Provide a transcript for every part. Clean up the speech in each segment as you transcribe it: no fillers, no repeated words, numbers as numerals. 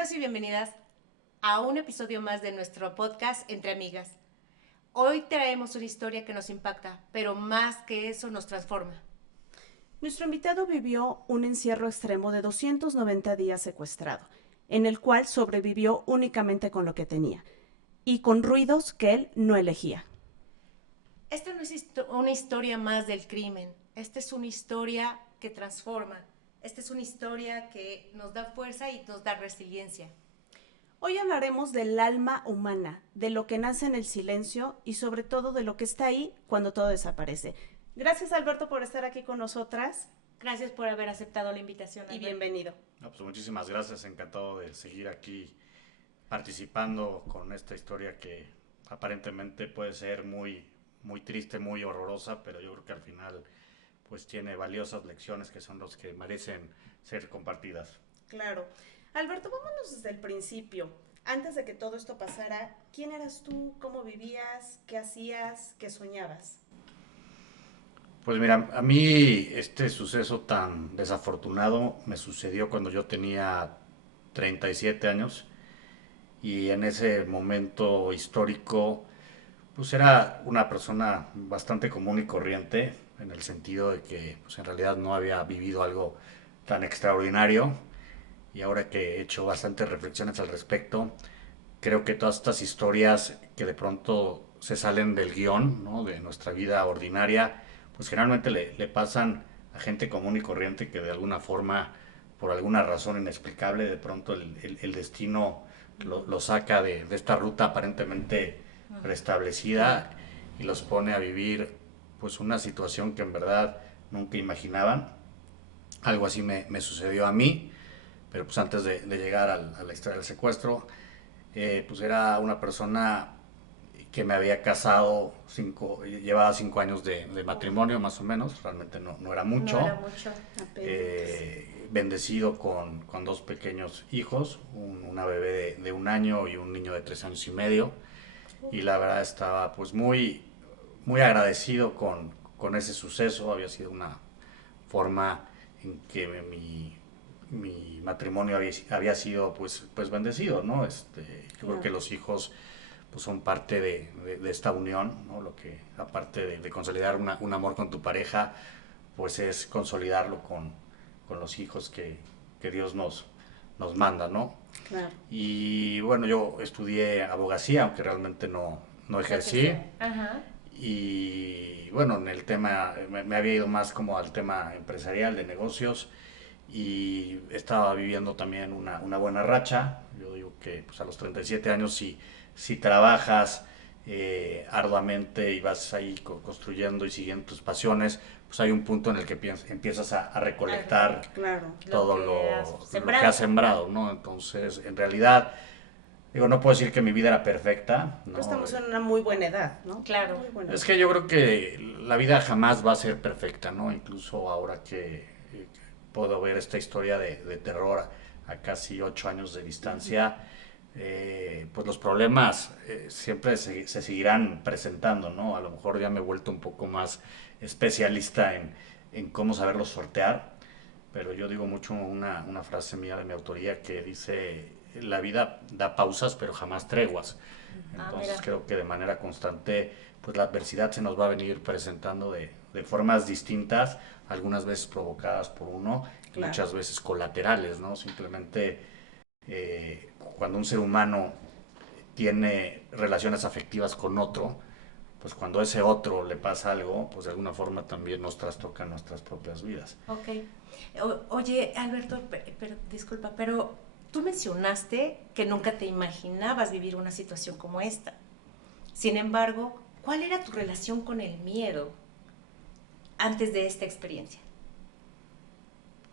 Bienvenidos y bienvenidas a un episodio más de nuestro podcast Entre Amigas. Hoy traemos una historia que nos impacta, pero más que eso nos transforma. Nuestro invitado vivió un encierro extremo de 290 días secuestrado, en el cual sobrevivió únicamente con lo que tenía y con ruidos que él no elegía. Esta no es una historia más del crimen, esta es una historia que transforma, esta es una historia que nos da fuerza y nos da resiliencia. Hoy hablaremos del alma humana, de lo que nace en el silencio y sobre todo de lo que está ahí cuando todo desaparece. Gracias, Alberto, por estar aquí con nosotras. Gracias por haber aceptado la invitación, Y Alberto. bienvenido. No, pues muchísimas gracias, encantado de seguir aquí participando con esta historia que aparentemente puede ser muy triste, muy horrorosa, pero yo creo que al final pues tiene valiosas lecciones que son los que merecen ser compartidas. Claro. Alberto, vámonos desde el principio. Antes de que todo esto pasara, ¿quién eras tú? ¿Cómo vivías? ¿Qué hacías? ¿Qué soñabas? Pues mira, a mí este suceso tan desafortunado me sucedió cuando yo tenía 37 años y en ese momento histórico pues era una persona bastante común y corriente en el sentido de que pues en realidad no había vivido algo tan extraordinario y ahora que he hecho bastantes reflexiones al respecto, creo que todas estas historias que de pronto se salen del guión, ¿no? De nuestra vida ordinaria, pues generalmente le pasan a gente común y corriente que de alguna forma, por alguna razón inexplicable, de pronto el destino lo saca de esta ruta aparentemente restablecida y los pone a vivir pues una situación que en verdad nunca imaginaban. Algo así me sucedió a mí, pero pues antes de llegar a la historia del secuestro, pues era una persona que me había casado, llevaba 5 años de matrimonio más o menos, realmente no era mucho. No era mucho. Bendecido con dos pequeños hijos, una bebé de 1 año y un niño de 3 años y medio. Y la verdad estaba pues muy agradecido con ese suceso, había sido una forma en que mi matrimonio había sido pues bendecido, ¿no? Yo creo que los hijos pues son parte de esta unión, ¿no? Lo que aparte de consolidar un amor con tu pareja, pues es consolidarlo con los hijos que Dios nos manda, ¿no? Claro. Y bueno, yo estudié abogacía, aunque realmente no ejercí. Ajá. Y bueno, en el tema, me había ido más como al tema empresarial, de negocios, y estaba viviendo también una buena racha. Yo digo que pues, a los 37 años, si trabajas arduamente y vas ahí construyendo y siguiendo tus pasiones, pues hay un punto en el que empiezas a recolectar Claro. todo lo lo que has sembrado, ¿no? Entonces, en realidad, digo, no puedo decir que mi vida era perfecta, ¿no? Pero estamos en una muy buena edad, ¿no? Claro. Muy buena Es edad. que yo creo que la vida jamás va a ser perfecta, ¿no? Incluso ahora que puedo ver esta historia de terror a casi 8 años de distancia, pues los problemas siempre se seguirán presentando, ¿no? A lo mejor ya me he vuelto un poco más especialista en cómo saberlos sortear, pero yo digo mucho una frase mía de mi autoría que dice, la vida da pausas pero jamás treguas. Entonces Mira. creo que de manera constante pues la adversidad se nos va a venir presentando de formas distintas, algunas veces provocadas por uno y Claro. muchas veces colaterales, ¿no? Simplemente cuando un ser humano tiene relaciones afectivas con otro, pues cuando a ese otro le pasa algo, pues de alguna forma también nos trastoca nuestras propias vidas. Ok. Oye, Alberto, disculpa, pero tú mencionaste que nunca te imaginabas vivir una situación como esta. Sin embargo, ¿cuál era tu relación con el miedo antes de esta experiencia?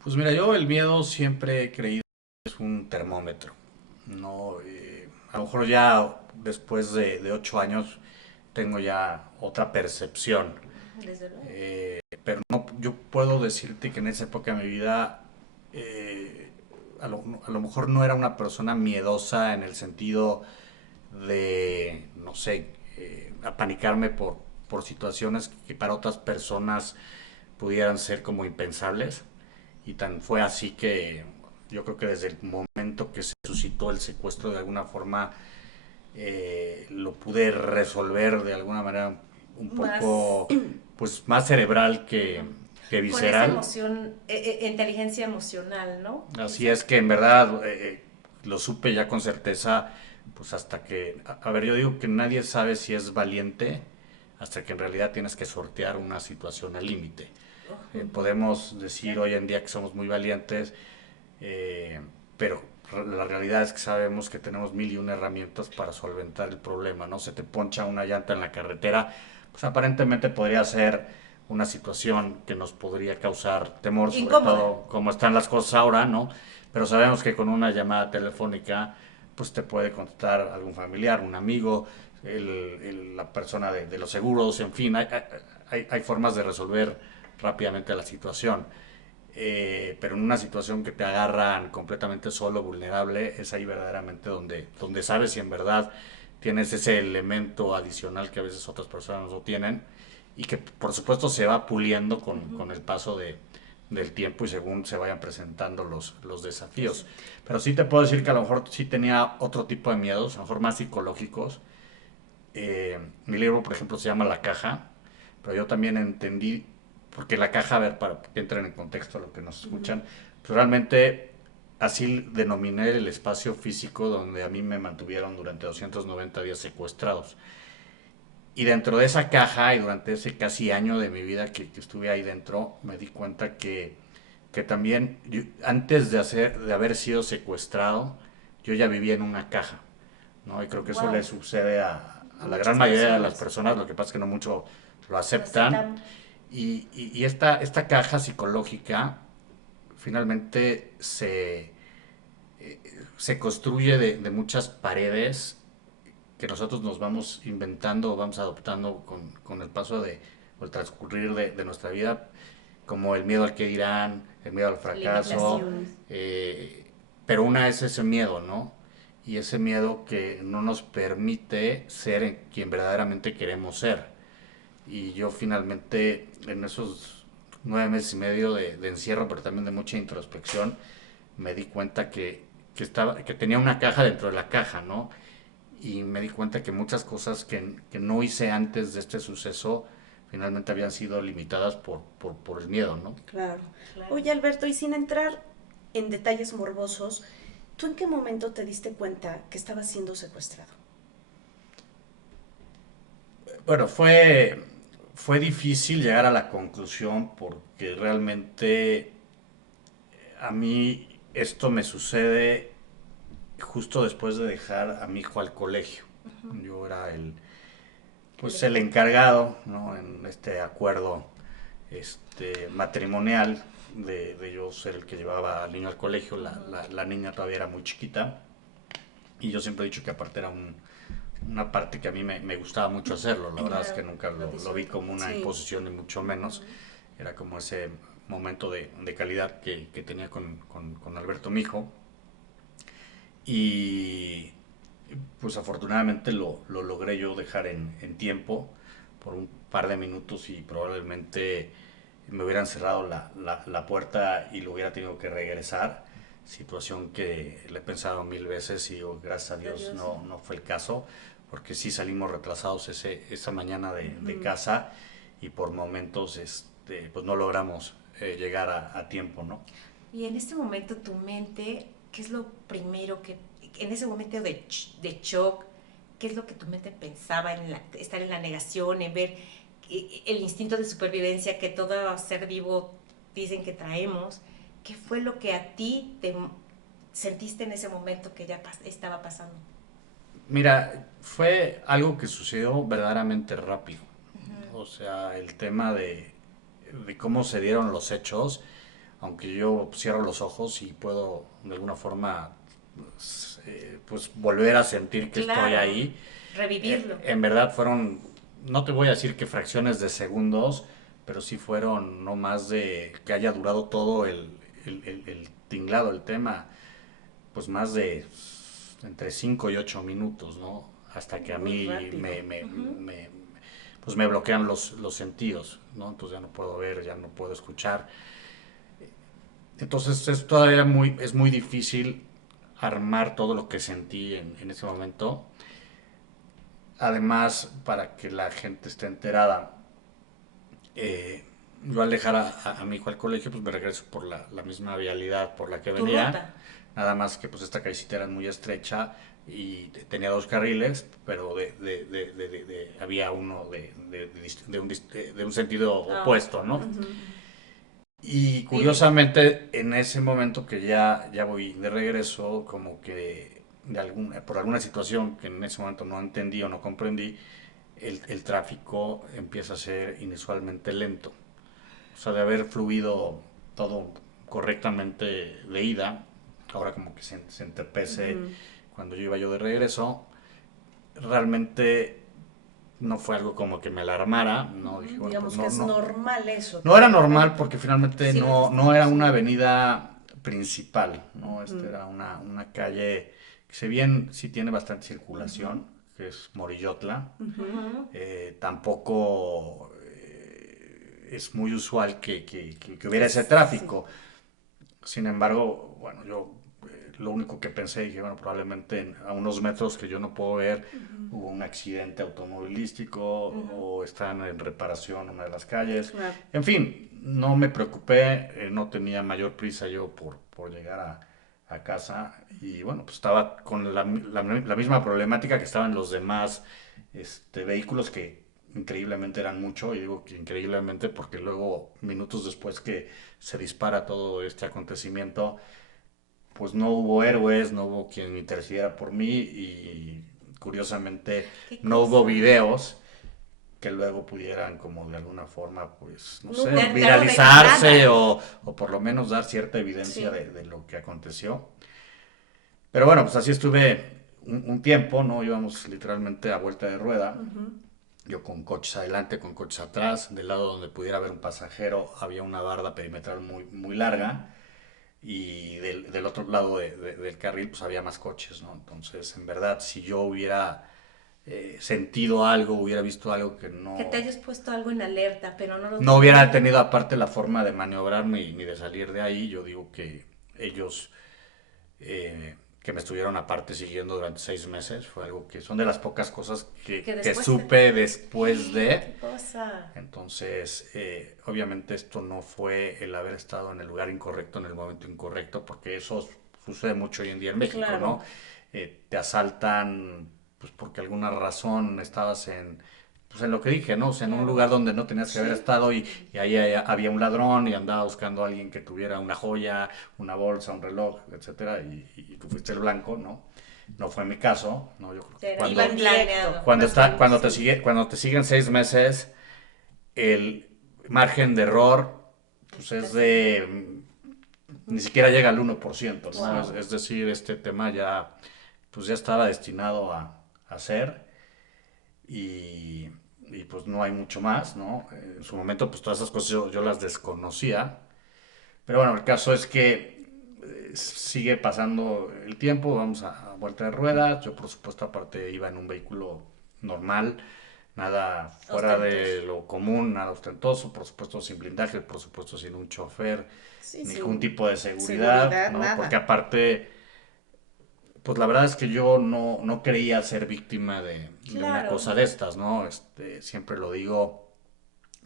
Pues mira, yo el miedo siempre he creído que es un termómetro, ¿no? A lo mejor ya después de 8 años tengo ya otra percepción. Desde luego. Pero no, yo puedo decirte que en esa época de mi vida eh, a lo mejor no era una persona miedosa en el sentido de, no sé, apanicarme por situaciones que para otras personas pudieran ser como impensables. Y tan fue así que yo creo que desde el momento momento que se suscitó el secuestro de alguna forma lo pude resolver de alguna manera un poco pues más cerebral que Con esa visceral. emoción, inteligencia emocional, ¿no? Así es que en verdad lo supe ya con certeza, pues hasta que, a ver, yo digo que nadie sabe si es valiente hasta que en realidad tienes que sortear una situación al límite. Podemos decir hoy en día que somos muy valientes, eh, pero la realidad es que sabemos que tenemos mil y una herramientas para solventar el problema, ¿no? Se te poncha una llanta en la carretera, pues aparentemente podría ser una situación que nos podría causar temor, sobre Incómoda. todo como están las cosas ahora, ¿no? Pero sabemos que con una llamada telefónica, pues te puede contactar algún familiar, un amigo, la persona de los seguros, en fin, hay formas de resolver rápidamente la situación. Pero en una situación que te agarran completamente solo, vulnerable, es ahí verdaderamente donde sabes si en verdad tienes ese elemento adicional que a veces otras personas no tienen y que por supuesto se va puliendo con el paso del tiempo y según se vayan presentando los desafíos. Pero sí te puedo decir que a lo mejor sí tenía otro tipo de miedos, a lo mejor más psicológicos. Mi libro, por ejemplo, se llama La Caja, pero yo también entendí, porque la caja, a ver, para que entren en contexto a lo que nos escuchan, pues realmente así denominé el espacio físico donde a mí me mantuvieron durante 290 días secuestrados. Y dentro de esa caja y durante ese casi año de mi vida que estuve ahí dentro, me di cuenta que también antes de haber sido secuestrado, yo ya vivía en una caja, ¿no? Y creo que eso Wow. le sucede a la gran Muchas mayoría de las personas. personas, lo que pasa es que no mucho lo Lo aceptan. aceptamos. Y esta caja psicológica finalmente se construye de muchas paredes que nosotros nos vamos inventando o vamos adoptando con el paso o el transcurrir de nuestra vida, como el miedo al que dirán, el miedo al fracaso, Limitaciones. pero una es ese miedo, ¿no? Y ese miedo que no nos permite ser quien verdaderamente queremos ser. Y yo finalmente en esos 9 meses y medio de encierro, pero también de mucha introspección, me di cuenta que tenía una caja dentro de la caja, ¿no? Y me di cuenta que muchas cosas que no hice antes de este suceso finalmente habían sido limitadas por el miedo, ¿no? Claro. Claro. Oye, Alberto, y sin entrar en detalles morbosos, ¿tú en qué momento te diste cuenta que estabas siendo secuestrado? Bueno, fue difícil llegar a la conclusión porque realmente a mí esto me sucede justo después de dejar a mi hijo al colegio. Yo era pues el encargado, ¿no? En este acuerdo matrimonial de yo ser el que llevaba al niño al colegio. La niña todavía era muy chiquita y yo siempre he dicho que aparte era una parte que a mí me gustaba mucho hacerlo. La verdad es que nunca lo vi como una Sí. imposición ni mucho menos. Era como ese momento de calidad que tenía con Alberto, mi hijo. Y pues afortunadamente lo logré yo dejar en tiempo por un par de minutos y probablemente me hubieran cerrado la puerta y lo hubiera tenido que regresar. Situación que le he pensado mil veces y digo, gracias a Dios no fue el caso, porque sí salimos retrasados esa mañana de casa y por momentos pues no logramos llegar a tiempo, ¿no? Y en este momento tu mente, ¿qué es lo primero que, en ese momento de shock, qué es lo que tu mente pensaba estar en la negación, en ver el instinto de supervivencia que todo ser vivo dicen que traemos? ¿Qué fue lo que a ti te sentiste en ese momento que ya estaba pasando? Mira, fue algo que sucedió verdaderamente rápido. O sea, el tema de cómo se dieron los hechos, aunque yo cierro los ojos y puedo de alguna forma pues volver a sentir que estoy Claro, ahí, revivirlo. en verdad fueron, no te voy a decir que fracciones de segundos, pero sí fueron no más de que haya durado todo el tinglado, el tema, pues más de entre 5 y 8 minutos, ¿no? Hasta que a Muy mí rápido. pues me bloquean los sentidos, ¿no? Entonces ya no puedo ver, ya no puedo escuchar. Entonces es todavía es muy difícil armar todo lo que sentí en ese momento. Además, para que la gente esté enterada, eh, yo al dejar a mi hijo al colegio, pues me regreso por la misma vialidad por la que Tu venía. ruta. Nada más que pues esta callecita era muy estrecha y tenía dos carriles, pero había uno de un sentido opuesto, ¿no? Ujú. Y Y curiosamente, en ese momento que ya voy de regreso, como que por alguna situación que en ese momento no entendí o no comprendí, el tráfico empieza a ser inusualmente lento. O sea, de haber fluido todo correctamente de ida, ahora como que se entorpece Ujú. cuando yo iba yo de regreso. Realmente no fue algo como que me alarmara, no dije, bueno, pues digamos que es normal eso, no era que normal porque finalmente sí lo no era una Sí. avenida principal, ¿no? Ujú. Era una calle que si bien sí tiene bastante circulación, que es Morillotla, Ujú. tampoco es muy usual que hubiera ese Sí. tráfico. Sin embargo, bueno, yo lo único que pensé, dije, bueno, probablemente a unos metros que yo no puedo ver, hubo un accidente automovilístico o están en reparación una de las calles. Claro. En fin, no me preocupé, no tenía mayor prisa yo por llegar a casa y bueno, pues estaba con la misma problemática que estaban los demás vehículos que increíblemente eran mucho, y digo que increíblemente porque luego minutos después que se dispara todo este acontecimiento, pues no hubo héroes, no hubo quien intercediera por mí y curiosamente qué no hubo cosa. videos que luego pudieran como de alguna forma, pues, no No sé, hubo Dar viralizarse nada. o por lo menos dar cierta evidencia Sí. de lo que aconteció. Pero bueno, pues así estuve un tiempo, ¿no? Íbamos literalmente a vuelta de rueda. Ujú. Yo con coches adelante, con coches atrás. Del lado donde pudiera haber un pasajero había una barda perimetral muy larga. Y del otro lado del carril pues había más coches, ¿no? Entonces, en verdad, si yo hubiera sentido algo, hubiera visto algo que Que te hayas puesto algo en alerta, pero no lo no hubiera tuviste. tenido aparte la forma de maniobrarme ni de salir de ahí, yo digo que ellos que me estuvieron aparte siguiendo durante 6 meses, fue algo que son de las pocas cosas Que que después te... supe después ¡Qué de. cosa! Entonces, obviamente esto no fue el haber estado en el lugar incorrecto en el momento incorrecto, porque eso sucede mucho hoy en día en México, Claro. ¿no? Te asaltan, pues porque alguna razón estabas pues en lo que dije, ¿no? O sea, en un Claro. lugar donde no tenías que haber Sí. estado y ahí había un ladrón y andaba buscando a alguien que tuviera una joya, una bolsa, un reloj, etcétera, y tú fuiste el blanco, ¿no? No fue mi caso, ¿no? Yo creo que Era Iban directo, planeado. más bien, sí. cuando te siguen 6 meses, el margen de error pues es Casi no. ni siquiera llega al 1%, ¿no? Wow. Es decir, este tema pues ya estaba destinado a ser y, y pues no hay mucho más, ¿no? En su momento pues todas esas cosas yo las desconocía, pero bueno, el caso es que sigue pasando el tiempo, vamos a vuelta de ruedas, yo por supuesto aparte iba en un vehículo normal, nada fuera Ostentoso. de lo común, nada ostentoso, por supuesto sin blindaje, por supuesto sin un chofer, Sí, ningún sin tipo de seguridad, seguridad, ¿no? Porque nada. aparte, pues la verdad es que yo no creía ser víctima de una Claro. cosa de estas, ¿no? Siempre lo digo,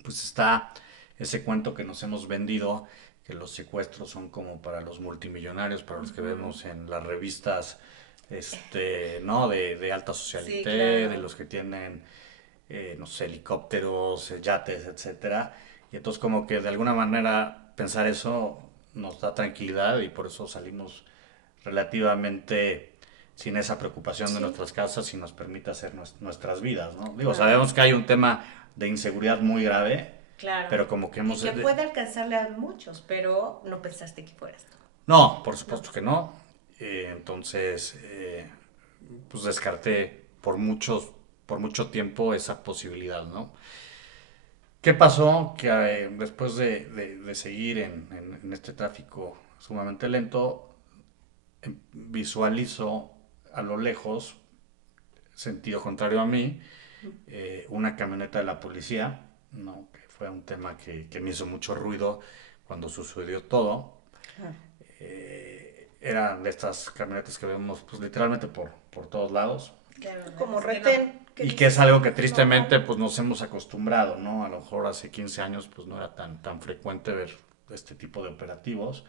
pues está ese cuento que nos hemos vendido, que los secuestros son como para los multimillonarios, para los que vemos en las revistas, ¿no? De alta Sí, socialité, de claro. los que tienen, no sé, helicópteros, yates, etcétera. Y entonces como que de alguna manera pensar eso nos da tranquilidad y por eso salimos relativamente sin esa preocupación de Sí, nuestras casas y nos permite hacer nuestras vidas, ¿no? Digo, claro. sabemos que hay un tema de inseguridad muy grave, Claro. pero como que Y hemos... que puede alcanzarle a muchos, pero no pensaste que fueras tú. No, por No. supuesto que no. Entonces, pues descarté por mucho tiempo esa posibilidad, ¿no? ¿Qué pasó? Que después de seguir en este tráfico sumamente lento, visualizo a lo lejos, sentido contrario a mí, una camioneta de la policía, ¿no? Que fue un tema que me hizo mucho ruido cuando sucedió todo. Claro. eran de estas camionetas que vemos pues literalmente por todos lados. Claro, Como es que retén. Y que es algo que tristemente normal. pues nos hemos acostumbrado, ¿no? A lo mejor hace 15 años pues no era tan frecuente ver este tipo de operativos,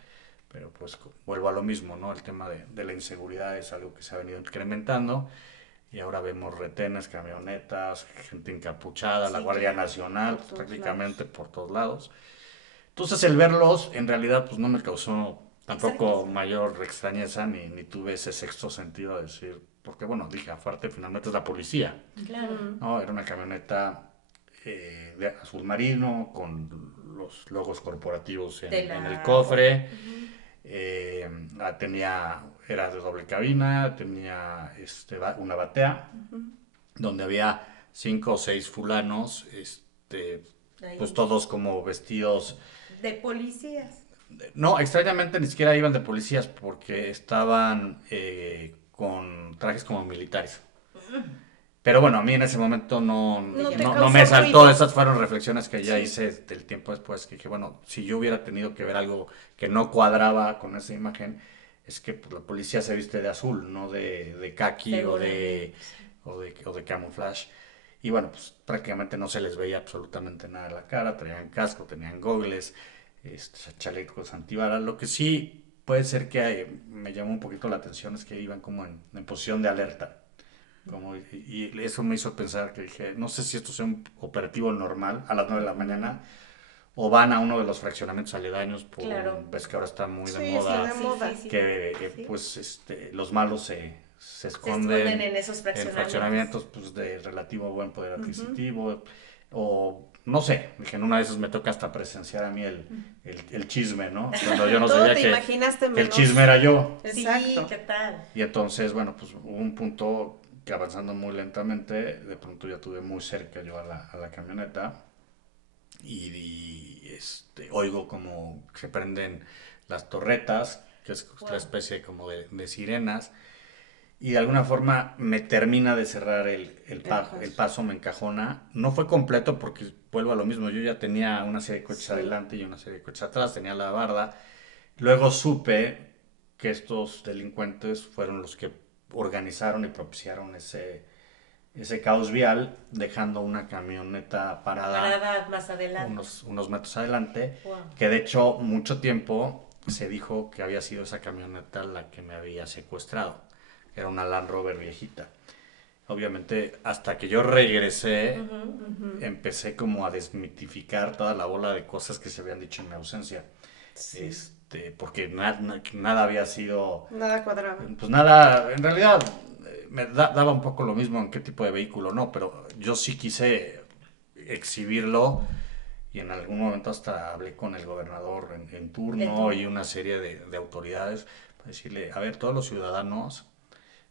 pero pues vuelvo a lo mismo, ¿no? El tema de la inseguridad es algo que se ha venido incrementando y ahora vemos retenes, camionetas, gente encapuchada, la Sí, Guardia claro. Nacional, Por pues, todos prácticamente lados. por todos lados. Entonces el verlos en realidad pues no me causó tampoco Exacto. mayor extrañeza ni tuve ese sexto sentido de decir, porque bueno, dije, aparte finalmente es la policía, Claro. Ujú. ¿no? Era una camioneta de azul marino con los logos corporativos De en el la... cofre, Ujú. era de doble cabina, tenía una batea Ujú. donde había 5 o 6 fulanos, pues ahí, todos como vestidos. de policías. No, extrañamente ni siquiera iban de policías porque estaban con trajes como militares. Pero bueno, a mí en ese momento Te No te llamó. no me causó saltó. ruido. Esas fueron reflexiones que ya Sí. hice del tiempo después, que dije, bueno, si yo hubiera tenido que ver algo que no cuadraba con esa imagen, es que pues, la policía se viste de azul, no de khaki Seguramente. Sí. o de camuflaje. Y bueno, pues prácticamente no se les veía absolutamente nada en la cara, tenían casco, tenían gogles, chalecos antibalas. Lo que sí puede ser que me llamó un poquito la atención es que iban como en posición de alerta. Y eso me hizo pensar que dije, no sé si esto sea un operativo normal a las 9 de la Ujú. mañana o van a uno de los fraccionamientos aledaños Claro. ves que ahora está muy de Sí, está de moda Sí, sí, moda. sí. que, Sí. pues los malos se Se esconden esconden en esos en fraccionamientos. fraccionamientos pues de relativo buen poder Ujú. adquisitivo o no sé, dije, en una de esas me toca hasta presenciar a mí el chisme, ¿no? Cuando yo no Todo sabía te imaginaste que el chisme era menos. yo. Sí, Exacto. ¿qué tal? Y entonces, bueno, pues hubo un punto que avanzando muy lentamente, de pronto ya tuve muy cerca yo a la camioneta y oigo como se prenden las torretas, que es la Wow. especie como de sirenas, y de alguna forma me termina de cerrar El el paso. paso, me encajona. No fue completo porque vuelvo a lo mismo, yo ya tenía una serie de coches Sí. adelante y una serie de coches atrás, tenía la barda. Luego supe que estos delincuentes fueron los que organizaron y propiciaron ese caos vial, dejando una camioneta parada Parada más adelante. unos metros adelante, Wow. que de hecho mucho tiempo se dijo que había sido esa camioneta la que me había secuestrado. Era una Land Rover viejita. Obviamente, hasta que yo regresé, Ujú. Ujú. empecé como a desmitificar toda la bola de cosas que se habían dicho en mi ausencia. Sí. Porque nada había sido, Nada cuadraba. pues nada, en realidad daba un poco lo mismo en qué tipo de vehículo, no, pero yo sí quise exhibirlo y en algún momento hasta hablé con el gobernador en De turno y turno. una serie de autoridades para decirle, a ver, todos los ciudadanos,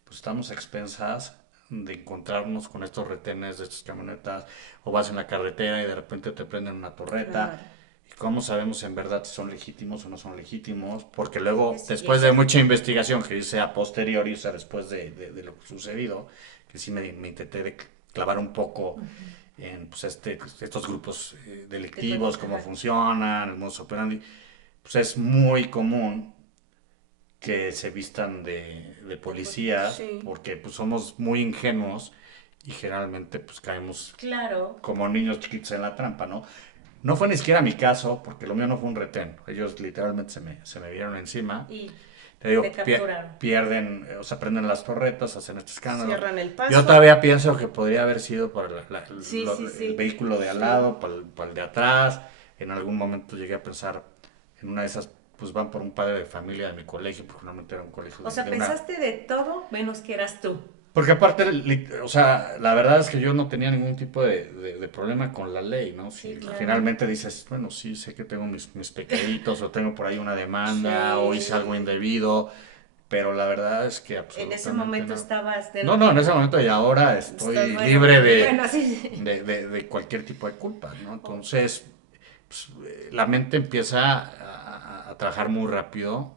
pues estamos a expensas de encontrarnos con estos retenes de estas camionetas o vas en la carretera y de repente te prenden una torreta. Claro. ¿Y cómo sabemos en verdad si son legítimos o no son legítimos? Porque luego, Y después de eso, mucha investigación que hice a posteriori, o sea, después de lo sucedido, que sí me intenté clavar un poco en pues, estos grupos delictivos, cómo ajá. funcionan, el modus operandi, pues es muy común que se vistan de De policías Sí. porque pues somos muy ingenuos y generalmente pues caemos Claro. como niños chiquitos en la trampa, ¿no? No fue ni siquiera mi caso, porque lo mío no fue un retén. Ellos literalmente se me vieron encima. Y Te digo, te capturaron. pierden, o sea, prenden las torretas, hacen este escándalo. Cierran el Yo paso. todavía pienso que podría haber sido para Sí, sí, el sí. vehículo de al Sí. lado, para el de atrás. En algún momento llegué a pensar en una de esas, pues van por un padre de familia de mi colegio, porque normalmente era un colegio O sea, de una. pensaste de todo menos que eras tú. Porque aparte, o sea, la verdad es que yo no tenía ningún tipo de problema con la ley, ¿no? Sí, Si claro. finalmente dices, bueno, sí, sé que tengo mis pecaditos o tengo por ahí una demanda o hice algo Sí. indebido, pero la verdad es que En ese absolutamente momento no. estabas de No, no. no, en ese momento y ahora Estás estoy Bueno, libre bueno, sí. de cualquier tipo de culpa, ¿no? Oh, Entonces, pues, la mente empieza a trabajar muy rápido,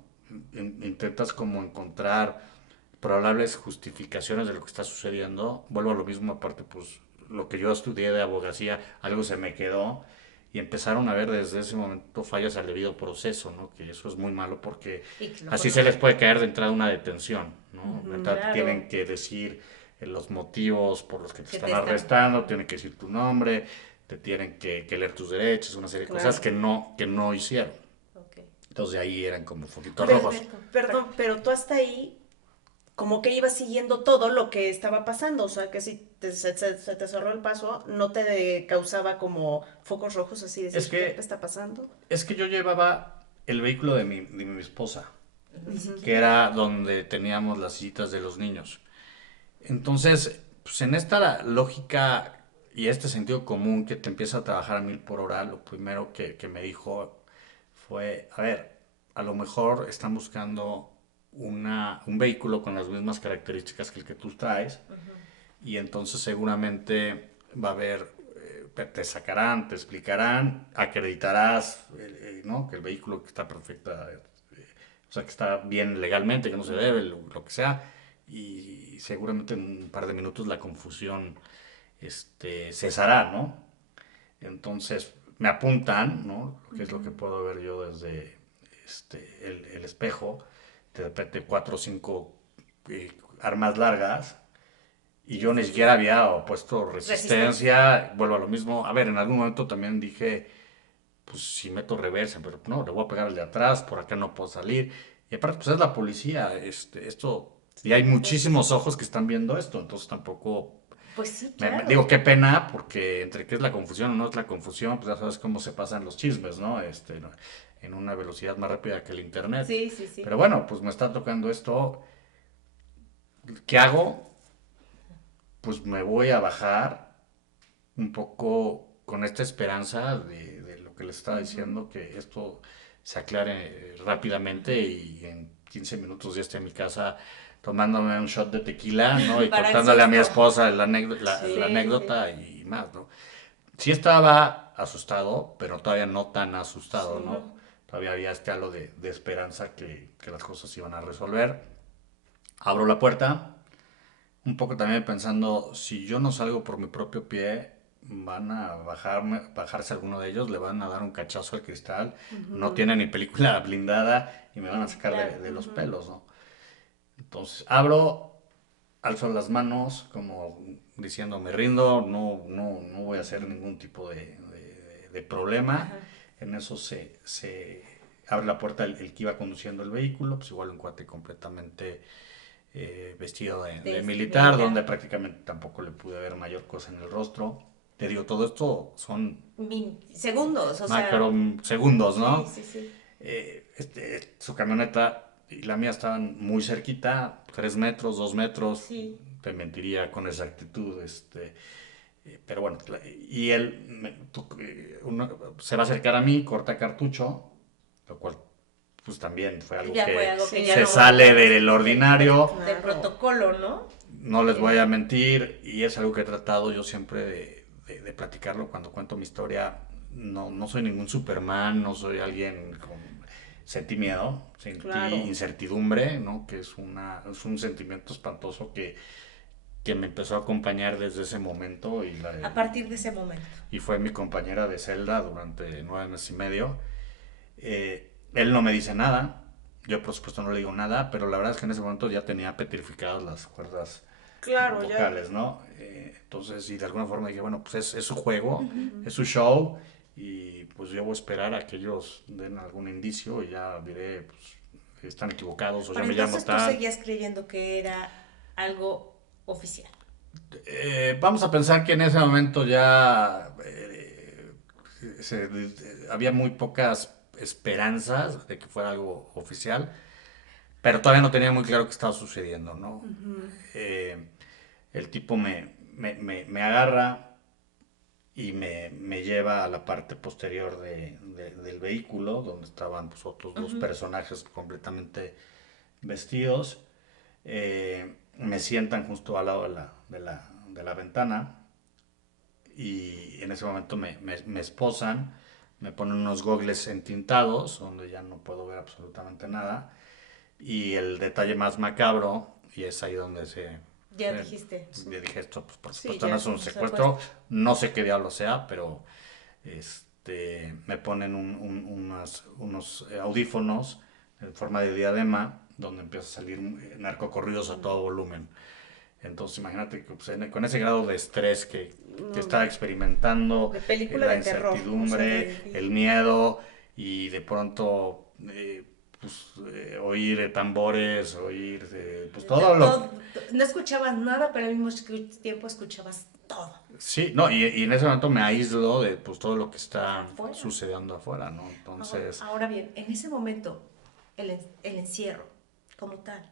intentas como encontrar probables justificaciones de lo que está sucediendo. Vuelvo a lo mismo, aparte, pues lo que yo estudié de abogacía, algo se me quedó y empezaron a ver desde ese momento fallas al debido proceso, ¿no? Que eso es muy malo porque Y que lo así se les conozco. puede caer de entrada una detención, ¿no? De Ujú. entrada te tienen Claro, que decir los motivos por los que te que están te están... arrestando, tienen que decir tu nombre, te tienen que leer tus derechos, una serie de cosas Claro. que no hicieron. Ok. Entonces ahí eran como foquitos Pero, rojos. Alberto, perdón, pero tú hasta ahí como que ibas siguiendo todo lo que estaba pasando, o sea, que si se te cerró el paso, no te causaba como focos rojos así, Es decir, ¿qué que, está pasando? es que yo llevaba el vehículo de mi esposa, ni Ujú. que siquiera... era donde teníamos las citas de los niños. Entonces, pues en esta lógica y este sentido común que te empieza a trabajar a 1000 por hora, lo primero que me dijo fue, a ver, a lo mejor están buscando un vehículo con las mismas características que el que tú traes Ujú. y entonces seguramente va a haber, te sacarán, te explicarán, acreditarás, ¿no? Que el vehículo que está perfecta, o sea, que está bien legalmente, que no se debe, lo que sea, y seguramente en un par de minutos la confusión cesará, ¿no? Entonces me apuntan, ¿no? Que es lo que puedo ver yo desde el espejo, de repente cuatro o cinco armas largas, y Sí, yo ni sí, siquiera sí. había puesto Resistencia. resistencia, vuelvo a lo mismo. A ver, en algún momento también dije, pues si meto reversa, pero no, le voy a pegar al de atrás, por acá no puedo salir. Y aparte, pues es la policía, y Sí, hay no puedes muchísimos hacer. ojos que están viendo esto, entonces tampoco, Pues sí, digo, claro. qué pena, porque entre qué es la confusión o no es la confusión, pues ya sabes cómo se pasan los chismes, ¿no? ¿No? En una velocidad más rápida que el internet. Sí, sí, sí. Pero bueno, pues me está tocando esto, ¿qué hago? Pues me voy a bajar un poco con esta esperanza de lo que les estaba Ujú, diciendo, que esto se aclare rápidamente ujú. y en 15 minutos ya esté en mi casa tomándome un shot de tequila, ¿no? Y Para el contándole a mi susto. esposa la Sí. Sí, sí, anécdota y más, ¿no? Sí estaba asustado, pero todavía no tan asustado, Sí. ¿no? ujú. Todavía había este halo de esperanza que las cosas iban a resolver. Abro la puerta, un poco también pensando, si yo no salgo por mi propio pie, van a bajarse alguno de ellos, le van a dar un cachazo al cristal, no Ujú. tiene ni película blindada y me van a sacar Claro. de los Ujú. pelos, ¿no? Entonces abro, alzo las manos como diciendo me rindo, no voy a hacer ningún tipo de problema. Ajá. En eso se abre la puerta el que iba conduciendo el vehículo, pues igual un cuate completamente vestido de militar, Militar. donde prácticamente tampoco le pude ver mayor cosa en el rostro. Te digo, todo esto son Segundos, o sea, macro segundos, sí, ¿no? sí, sí. Su camioneta y la mía estaban muy cerquita, 3 metros, 2 metros, Sí. te mentiría con exactitud, pero bueno, y él se va a acercar a mí, corta cartucho, lo cual pues también fue algo Ya fue que algo que ya se Sí, no, sale ya no del ordinario. de claro. protocolo, ¿no? No les voy a Eh, mentir, y es algo que he tratado yo siempre de platicarlo cuando cuento mi historia. No soy ningún Superman, no soy alguien con... Sentí miedo, sentí Claro. incertidumbre, ¿no? Que es un sentimiento espantoso que me empezó a acompañar desde ese momento a partir de ese momento. y fue mi compañera de celda durante 9 meses y medio. Él no me dice nada, yo por supuesto no le digo nada, pero la verdad es que en ese momento ya tenía petrificadas las cuerdas Claro, ya. vocales, ¿no? Entonces, y de alguna forma dije, bueno, pues es su juego, Ujú. es su show, y pues yo voy a esperar a que ellos den algún indicio y ya diré, pues, están equivocados o yo Pero me llamo entonces tú tal. seguías creyendo que era algo oficial. Vamos a pensar que en ese momento ya había muy pocas esperanzas de que fuera algo oficial, pero todavía no tenía muy claro qué estaba sucediendo, ¿no? Ujú. Eh, el tipo me agarra y me lleva a la parte posterior del vehículo, donde estaban pues, otros dos Ujú. personajes completamente vestidos. Me sientan justo al lado de la ventana y en ese momento me esposan, me ponen unos gogles entintados, donde ya no puedo ver absolutamente nada. Y el detalle más macabro, y es ahí donde Ya dijiste. le dije esto, pues por Sí, supuesto no ya. es un Por supuesto. secuestro, no sé qué diablo sea, pero me ponen unos audífonos en forma de diadema, donde empieza a salir narcocorridos a todo volumen. Entonces imagínate que pues, con ese grado de estrés que No, estaba experimentando, De película la de terror. incertidumbre, el miedo, y de pronto oír tambores, oír pues todo lo... No escuchabas nada, pero al mismo tiempo escuchabas todo. Sí, no, y en ese momento me aíslo de pues todo lo que está Afuera. sucediendo afuera, ¿no? Entonces, Ahora bien, en ese momento, el encierro como tal,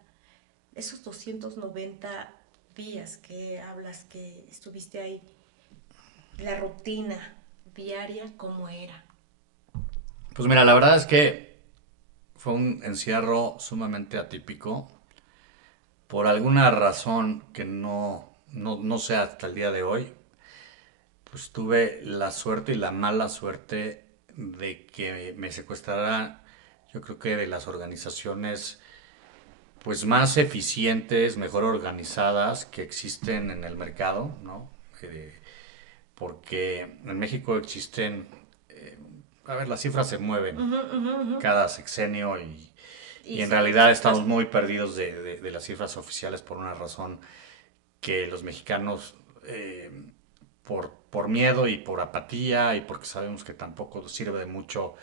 esos 290 días que hablas que estuviste ahí, la rutina diaria, ¿cómo era? pues mira, la verdad es que fue un encierro sumamente atípico. Por alguna razón que no sé hasta el día de hoy, pues tuve la suerte y la mala suerte de que me secuestrara, yo creo que de las organizaciones pues más eficientes, mejor organizadas que existen en el mercado, ¿no? Porque en México existen, a ver, las cifras se mueven cada sexenio y en realidad estamos muy perdidos de las cifras oficiales por una razón que los mexicanos, por miedo y por apatía y porque sabemos que tampoco sirve de mucho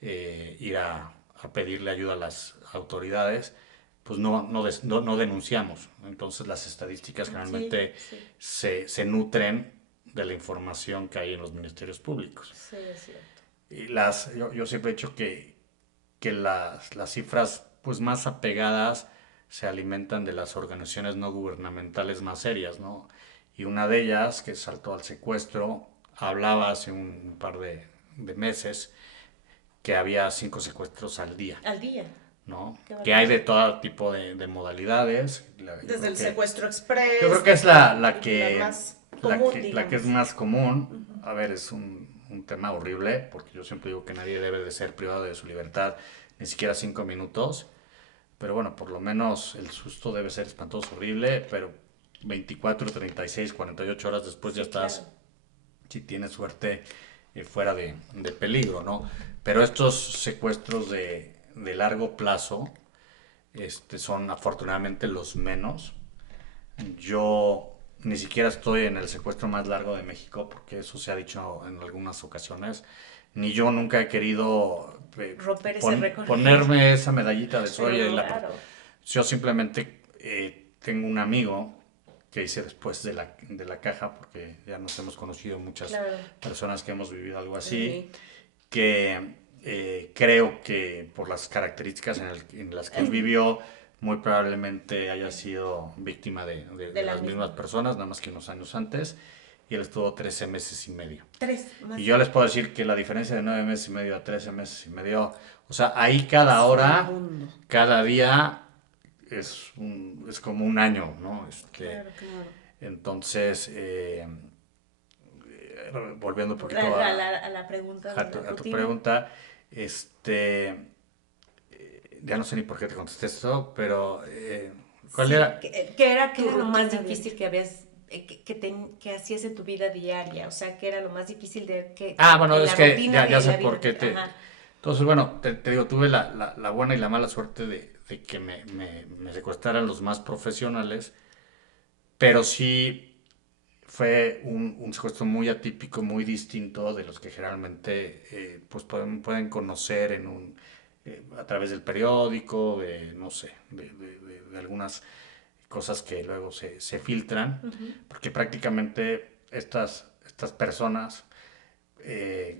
ir a pedirle ayuda a las autoridades, pues no denunciamos. Entonces las estadísticas generalmente Sí, sí. se nutren de la información que hay en los ministerios públicos. Sí, es cierto. Y yo siempre he dicho que las cifras pues más apegadas se alimentan de las organizaciones no gubernamentales más serias, ¿no? Y una de ellas, que saltó al secuestro, hablaba hace un par de meses que había 5 secuestros al día, Al día. ¿no? Qué Que hay de barbaridad. todo tipo de modalidades. Desde el secuestro express. Yo creo que es la la que, más común, la que es digamos. más común. A ver, es un tema horrible, porque yo siempre digo que nadie debe de ser privado de su libertad, ni siquiera 5 minutos. Pero bueno, por lo menos el susto debe ser espantoso, horrible, pero 24, 36, 48 horas después Sí, ya estás, claro. si tienes suerte, fuera de peligro, ¿no? Pero estos secuestros de largo plazo son afortunadamente los menos. Yo ni siquiera estoy en el secuestro más largo de México, porque eso se ha dicho en algunas ocasiones. Ni yo nunca he querido Romper ese récord. ponerme esa medallita de soy Pero claro. yo simplemente tengo un amigo que hice después de la caja, porque ya nos hemos conocido muchas Claro. personas que hemos vivido algo así, Sí. que creo que por las características en las que él vivió, muy probablemente haya sido víctima de la las misma. mismas personas, nada más que unos años antes, y él estuvo 13 meses y medio. 3 más. Y yo les puedo decir que la diferencia de 9 meses y medio a 13 meses y medio, o sea, ahí cada hora, mundo. cada día es como un año, ¿no? Claro, claro. Entonces, volviendo un poquito A la pregunta de a la tu rutina. pregunta, ya no sé ni por qué te contesté esto, pero ¿cuál Sí, era? ¿qué era Tu lo más rutina difícil que habías que hacías en tu vida diaria? O sea, ¿qué era lo más difícil Bueno, en es la que rutina ya de sé la vida? por qué Ajá. Entonces, bueno, te digo, tuve la buena y la mala suerte de que me secuestraran los más profesionales, pero sí fue un secuestro muy atípico, muy distinto de los que generalmente pues pueden conocer a través del periódico, no sé, de algunas cosas que luego se filtran, porque prácticamente estas personas,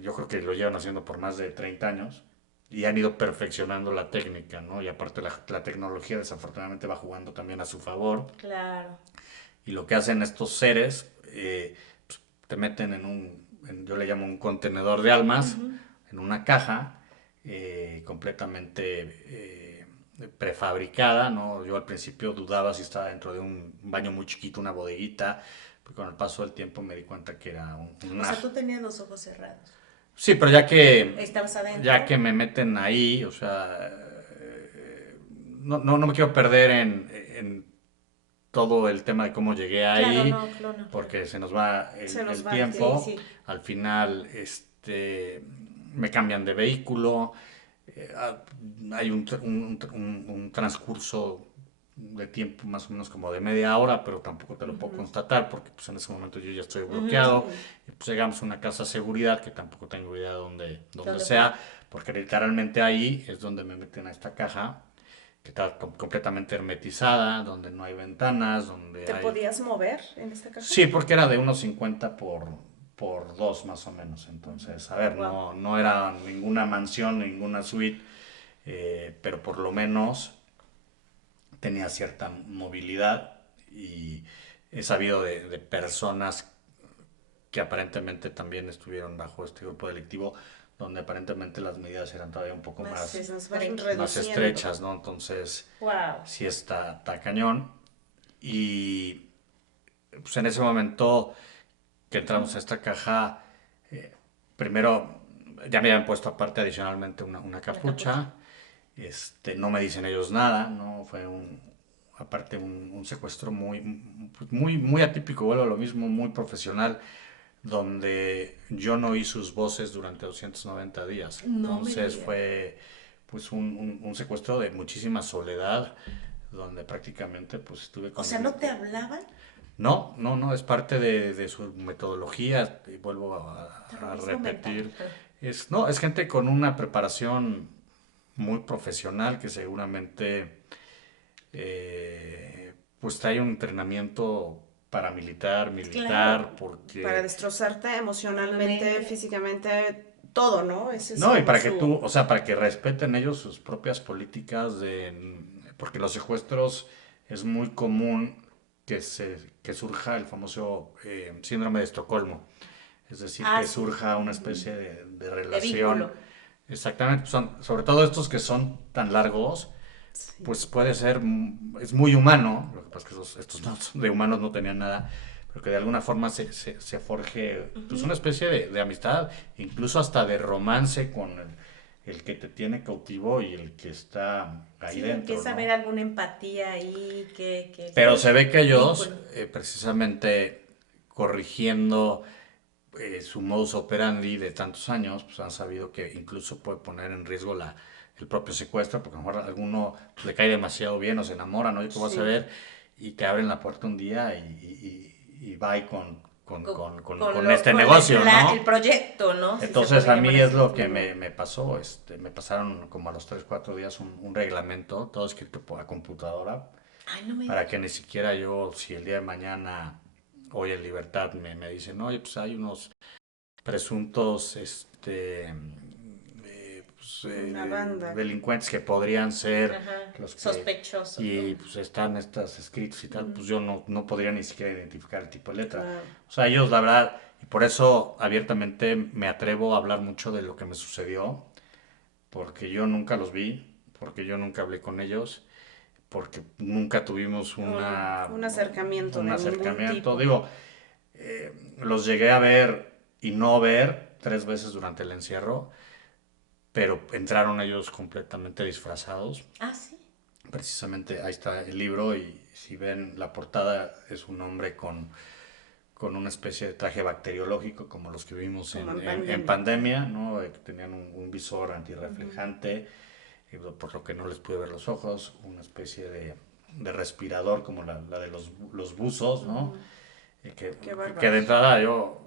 yo creo que lo llevan haciendo por más de 30 años y han ido perfeccionando la técnica, ¿no? Y aparte la tecnología desafortunadamente va jugando también a su favor. Claro. Y lo que hacen estos seres, pues, te meten yo le llamo un contenedor de almas, en una caja completamente prefabricada, ¿no? Yo al principio dudaba si estaba dentro de un baño muy chiquito, una bodeguita, pero con el paso del tiempo me di cuenta que era O sea, tú tenías los ojos cerrados. Sí, pero Estabas adentro. ya que me meten ahí, o sea, no me quiero perder en todo el tema de cómo llegué Claro, ahí, no, claro. porque se nos va Se nos el va tiempo. sí. Al final, me cambian de vehículo, hay un transcurso de tiempo más o menos como de media hora, pero tampoco te lo puedo constatar porque pues en ese momento yo ya estoy bloqueado. Y pues llegamos a una casa de seguridad que tampoco tengo idea dónde sea, porque literalmente ahí es donde me meten a esta caja que está completamente hermetizada, donde no hay ventanas, donde ¿Te hay... podías mover en esta caja? Sí, porque era de unos 50 por 2 más o menos. Entonces, a ver, Wow. no era ninguna mansión, ninguna suite, pero por lo menos tenía cierta movilidad y he sabido de personas que aparentemente también estuvieron bajo este grupo delictivo, donde aparentemente las medidas eran todavía un poco más, Nos van Tranqui. más reduciendo. estrechas, ¿no? Entonces, Wow. sí está cañón. Y pues en ese momento que entramos a esta caja, primero ya me habían puesto aparte adicionalmente una capucha. No me dicen ellos nada, ¿no? Fue aparte un secuestro muy atípico, vuelvo a lo mismo, muy profesional, donde yo no oí sus voces durante 290 días. No me Entonces digas. fue pues un secuestro de muchísima soledad, donde prácticamente pues estuve O con sea, ellos. ¿no te hablaban? No, es parte de su metodología, y vuelvo a Terrorismo mental. repetir. No, es gente con una preparación muy profesional que seguramente pues trae un entrenamiento paramilitar, Claro. militar, Para porque... destrozarte emocionalmente, Mente. físicamente, todo, ¿no? Ese es No, y como para que su... tú, o sea, para que respeten ellos sus propias políticas porque los secuestros es muy común que surja el famoso síndrome de Estocolmo. Es decir, Ah, que sí. surja una especie de De vínculo. relación. Exactamente, sobre todo estos que son tan largos, Sí. pues puede ser, es muy humano, lo que pasa es que estos de humanos no tenían nada, pero que de alguna forma se forje pues una especie de amistad, incluso hasta de romance con el que te tiene cautivo y el que está ahí Sí, dentro, empieza a haber ¿no? alguna empatía ahí Pero se ve que ellos, vínculo. precisamente corrigiendo su modus operandi de tantos años, pues han sabido que incluso puede poner en riesgo el propio secuestro, porque a lo mejor a alguno pues, le cae demasiado bien o se enamora, ¿no? ¿Yo qué vas a Sí. ver? Y te abren la puerta un día y va con este Con negocio, el ¿no? proyecto, ¿no? Si se Entonces puede a llamar mí es así. lo que me pasó, me pasaron como a los 3 4 días un reglamento, todo escrito por la computadora, Ay, no me para digas. que ni siquiera yo, si el día de mañana, hoy en libertad, me dicen, oye, pues hay unos presuntos pues, Una banda. delincuentes que podrían ser Ajá. los que Sospechoso, y ¿no? pues están estas escritos y tal, pues yo no podría ni siquiera identificar el tipo de letra. Claro. O sea, ellos la verdad, y por eso abiertamente me atrevo a hablar mucho de lo que me sucedió, porque yo nunca los vi, porque yo nunca hablé con ellos, porque nunca tuvimos Un acercamiento un de ningún acercamiento. tipo. Digo, los llegué a ver y no ver 3 veces durante el encierro, pero entraron ellos completamente disfrazados. Ah, sí. Precisamente ahí está el libro y si ven la portada es un hombre con una especie de traje bacteriológico como los que vimos Como en en pandemia. pandemia, ¿no? Que tenían un visor antirreflejante, por lo que no les pude ver los ojos, una especie de respirador como la de los buzos, ¿no? Qué Que de bárbaros. entrada yo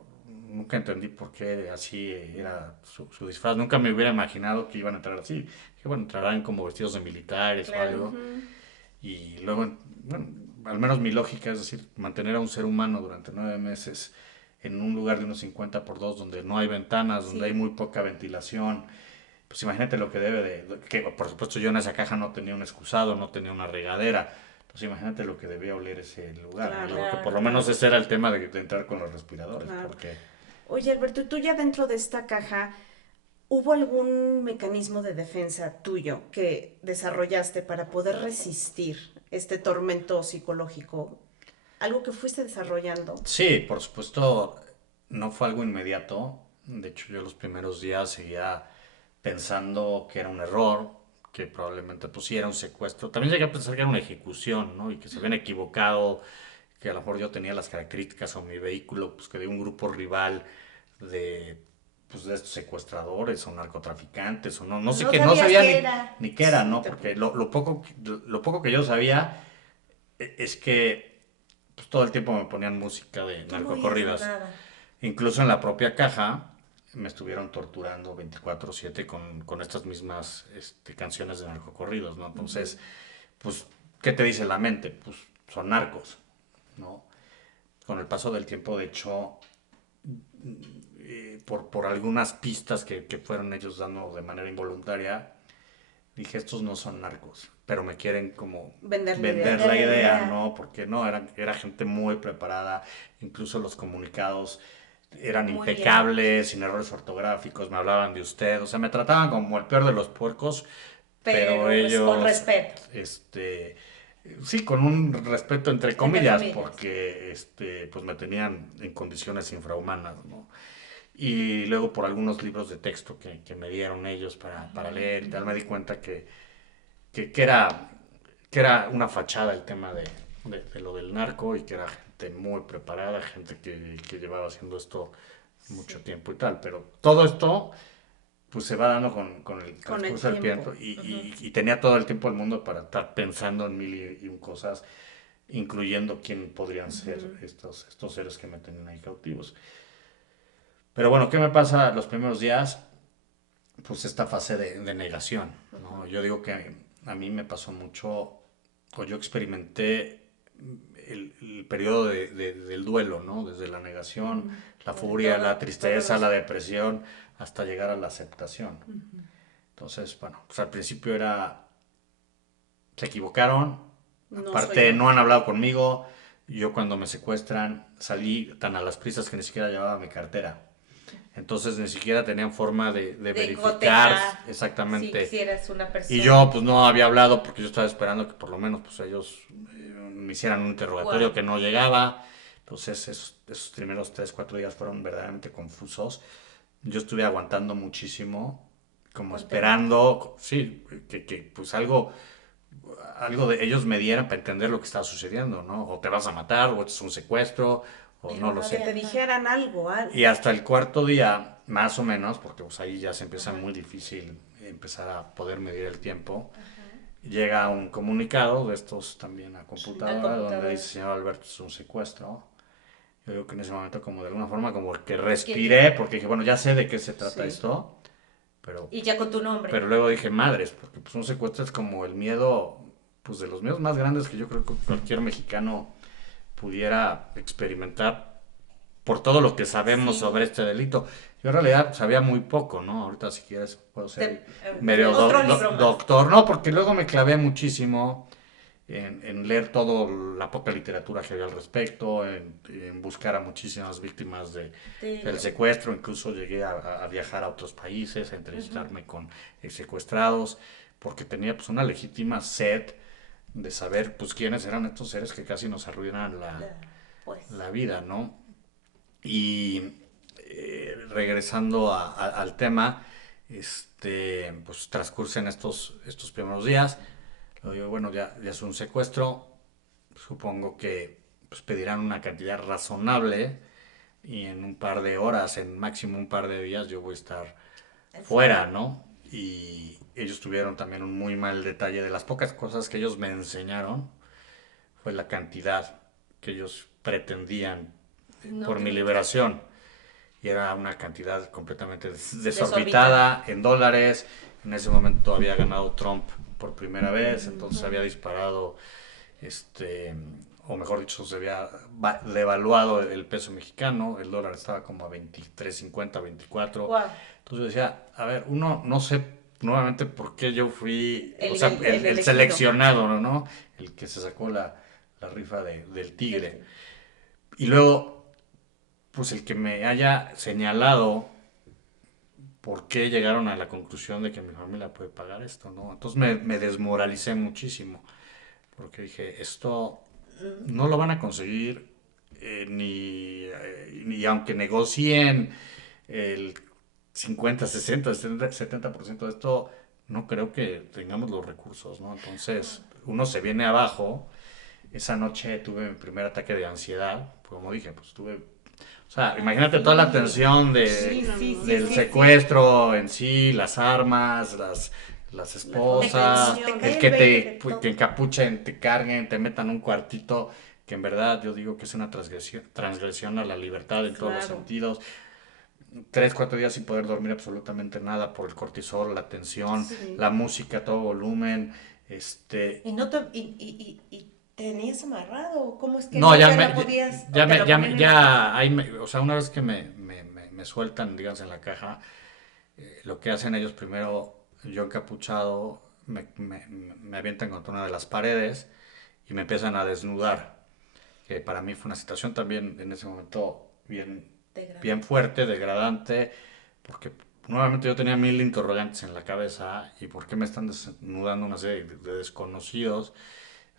nunca entendí por qué así era su disfraz. Nunca me hubiera imaginado que iban a entrar así. Que bueno, entrarán como vestidos de militares o Claro. algo. Y luego, bueno, al menos mi lógica es decir, mantener a un ser humano durante 9 meses en un lugar de unos 50 por 2 donde no hay ventanas, donde hay Sí. muy poca ventilación. Pues imagínate lo que que por supuesto yo en esa caja no tenía un excusado, no tenía una regadera. Pues imagínate lo que debía oler ese lugar, ¿no? Claro, Yo creo que por Claro, lo menos claro. ese era el tema de entrar con los respiradores, claro. porque Oye, Alberto, ¿tú ya dentro de esta caja hubo algún mecanismo de defensa tuyo que desarrollaste para poder resistir este tormento psicológico? Algo que fuiste desarrollando. sí, por supuesto no fue algo inmediato. De hecho, yo los primeros días seguía pensando que era un error, que probablemente pues sí era un secuestro. También llegué a pensar que era una ejecución, ¿no? Y que se habían equivocado, que a lo mejor yo tenía las características o mi vehículo, pues que de un grupo rival de pues de estos secuestradores o narcotraficantes o no sé No qué, no sabías sabía qué era. ni qué era, Sí, ¿no? Porque lo poco que yo sabía es que pues, todo el tiempo me ponían música de tú no oías narcocorridas. nada. Incluso en la propia caja me estuvieron torturando 24/7 con estas mismas canciones de narcocorridos, ¿no? Entonces, pues, ¿qué te dice la mente? Pues son narcos, ¿no? Con el paso del tiempo, de hecho, por algunas pistas que fueron ellos dando de manera involuntaria, dije, estos no son narcos, pero me quieren como Vender la idea. vender la Vender la idea, idea. ¿no? Porque no, era gente muy preparada, incluso los comunicados eran Muy bien. impecables, sin errores ortográficos, me hablaban de usted, o sea, me trataban como el peor de los puercos, pero Pero pues, con ellos, respeto. sí, con un respeto entre Entre comillas, comillas. porque, pues me tenían en condiciones infrahumanas, ¿no? Y luego por algunos libros de texto que me dieron ellos para leer y tal, me di cuenta que, que era, que era una fachada el tema de lo del narco y que era gente muy preparada, gente que llevaba haciendo esto mucho Sí. tiempo y tal. Pero todo esto pues se va dando con el Con el transcurso del tiempo. tiempo y tenía todo el tiempo del mundo para estar pensando en mil y un cosas, incluyendo quién podrían ser estos seres que me tenían ahí cautivos. Pero bueno, ¿qué me pasa los primeros días? Pues esta fase de negación, ¿no? Yo digo que a mí me pasó mucho, o yo experimenté el periodo del duelo, ¿no? Desde la negación, la De furia, la todo tristeza, los- la depresión, hasta llegar a la aceptación. Entonces, bueno, pues al principio se equivocaron, No soy aparte yo. no han hablado conmigo, yo cuando me secuestran salí tan a las prisas que ni siquiera llevaba mi cartera. Entonces ni siquiera tenían forma de verificar cotejar si exactamente. quisieras una persona. Y yo pues no había hablado porque yo estaba esperando que por lo menos pues ellos me hicieran un interrogatorio Guau. que no llegaba. Entonces esos primeros 3, 4 días fueron verdaderamente confusos. Yo estuve aguantando muchísimo, como Contenido. esperando, sí, que pues algo de ellos me dieran para entender lo que estaba sucediendo, ¿no? O te vas a matar, o es un secuestro, o Pero no lo no sé. Que te dijeran algo. Y hasta el cuarto día, más o menos, porque pues ahí ya se empieza Ajá. muy difícil empezar a poder medir el tiempo, llega un comunicado de estos también a computadora, donde computadora. dice, señor Alberto, es un secuestro. Yo digo que en ese momento como de alguna forma como que respiré, porque dije, bueno, ya sé de qué se trata Sí. esto, pero, Y ya con tu nombre. pero luego dije, madres, porque pues un secuestro es como el miedo, pues de los miedos más grandes que yo creo que cualquier mexicano pudiera experimentar por todo lo que sabemos Sí. sobre este delito. Yo en realidad sabía muy poco, ¿no? Ahorita si quieres puedo ser Te- medio otro libro más. doctor, ¿no? Porque luego me clavé muchísimo en leer toda la poca literatura que había al respecto, en buscar a muchísimas víctimas del secuestro, incluso llegué a viajar a otros países, a entrevistarme con secuestrados, porque tenía pues una legítima sed de saber pues quiénes eran estos seres que casi nos arruinan Pues. la vida, ¿no? Y regresando al tema, pues transcurren estos primeros días. Lo digo, bueno, ya es un secuestro. Supongo que pues, pedirán una cantidad razonable y en un par de horas, en máximo un par de días, yo voy a estar fuera, ¿no? Y ellos tuvieron también un muy mal detalle. De las pocas cosas que ellos me enseñaron fue la cantidad que ellos pretendían No por te mi creo. liberación. Y era una cantidad completamente desorbitada en dólares. En ese momento había ganado Trump por primera vez, entonces había disparado, o mejor dicho, se había devaluado el peso mexicano, el dólar estaba como a 23.50, 24. Wow. Entonces yo decía, a ver, uno no sé nuevamente por qué yo fui, El- o sea, el el elegido. seleccionado, ¿no? El que se sacó la rifa del tigre. Y luego, pues el que me haya señalado por qué llegaron a la conclusión de que mi familia puede pagar esto, ¿no? Entonces me desmoralicé muchísimo, porque dije, esto no lo van a conseguir, ni aunque negocien el 50, 60, 70% de esto, no creo que tengamos los recursos, ¿no? Entonces uno se viene abajo. Esa noche tuve mi primer ataque de ansiedad, como dije, pues tuve O sea, imagínate toda la tensión del sí. secuestro en sí, las armas, las esposas, contención. Te cae el el que 20 de todo. te encapuchen, te carguen, te metan en un cuartito, que en verdad yo digo que es una transgresión a la libertad en todos los Claro. sentidos. 3, 4 días sin poder dormir absolutamente nada por el cortisol, la tensión, Sí. la música a todo volumen, ¿Y no te, y tenías amarrado? ¿Cómo es que no, no te la podías, o te lo ponían en la caja? ahí o sea, una vez que me sueltan, digamos, en la caja, lo que hacen ellos primero, yo encapuchado, me avientan contra una de las paredes y me empiezan a desnudar, que para mí fue una situación también en ese momento bien Degradante. fuerte, degradante, porque nuevamente yo tenía mil interrogantes en la cabeza y por qué me están desnudando una serie de desconocidos,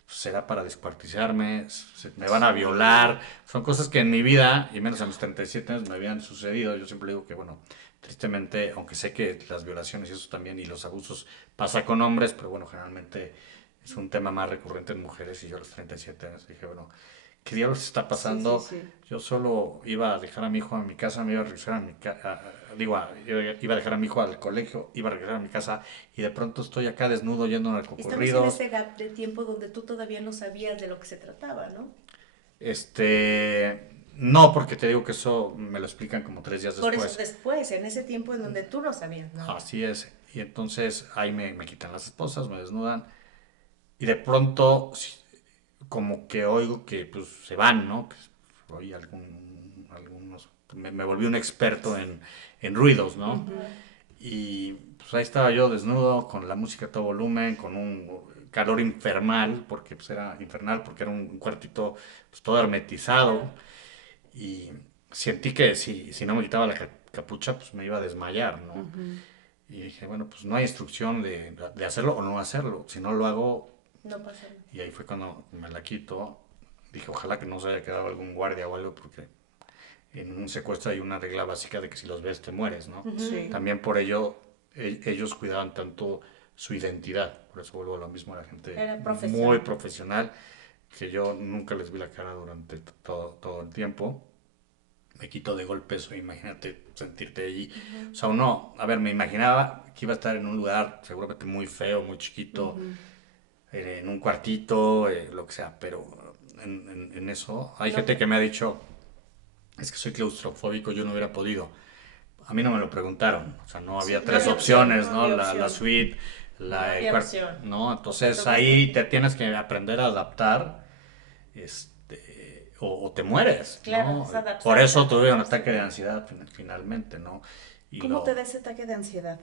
será para descuartizarme, me van a violar, son cosas que en mi vida, y menos a mis 37 años, me habían sucedido. Yo siempre digo que, bueno, tristemente, aunque sé que las violaciones y eso también, y los abusos pasa con hombres, pero bueno, generalmente es un tema más recurrente en mujeres, y yo a los 37 años dije, bueno, ¿qué diablos está Sí, sí, pasando? sí. Yo solo iba a dejar a mi hijo a mi casa, me iba a regresar a mi casa, digo, iba a dejar a mi hijo al colegio, iba a regresar a mi casa y de pronto estoy acá desnudo yendo a Estabas en recorridos. ese gap de tiempo donde tú todavía no sabías de lo que se trataba, ¿no? No, porque te digo que eso me lo explican como 3 días Por eso después. después, en ese tiempo en donde tú no sabías nada. Así es. Y entonces ahí me quitan las esposas, me desnudan y de pronto como que oigo que pues se van, ¿no? Pues, oí algunos, me volví un experto en ruidos, ¿no? Ujú. Y pues ahí estaba yo desnudo, con la música a todo volumen, con un calor infernal, porque pues era infernal, porque era un cuartito pues, todo hermetizado. Claro. Y sentí que si no me quitaba la capucha, pues me iba a desmayar, ¿no? Ujú. Y dije, bueno, pues no hay instrucción de hacerlo o no hacerlo. Si no lo hago, No pasa nada. y ahí fue cuando me la quito. Dije, ojalá que no se haya quedado algún guardia o algo, porque en un secuestro hay una regla básica de que si los ves te mueres, ¿no? Sí. También por ello ellos cuidaban tanto su identidad. Por eso vuelvo a lo mismo, a la gente Era muy profesional. profesional, que yo nunca les vi la cara durante todo el tiempo. Me quito de golpe eso, imagínate sentirte allí. O sea, uno, a ver, me imaginaba que iba a estar en un lugar seguramente muy feo, muy chiquito, Ujú. en un cuartito, lo que sea, pero en eso hay No gente te, que me ha dicho, es que soy claustrofóbico, yo no hubiera podido. A mí no me lo preguntaron, o sea, no había Sí, no tres había opción, opciones, no ¿no? había La opción. suite, no había opción. ¿no? O te Entonces subes ahí o... te tienes que aprender a adaptar, o te mueres, Claro, ¿no? es Por eso tuve un adaptarse. ataque de ansiedad finalmente, ¿no? Y ¿Cómo te da ese ataque de ansiedad?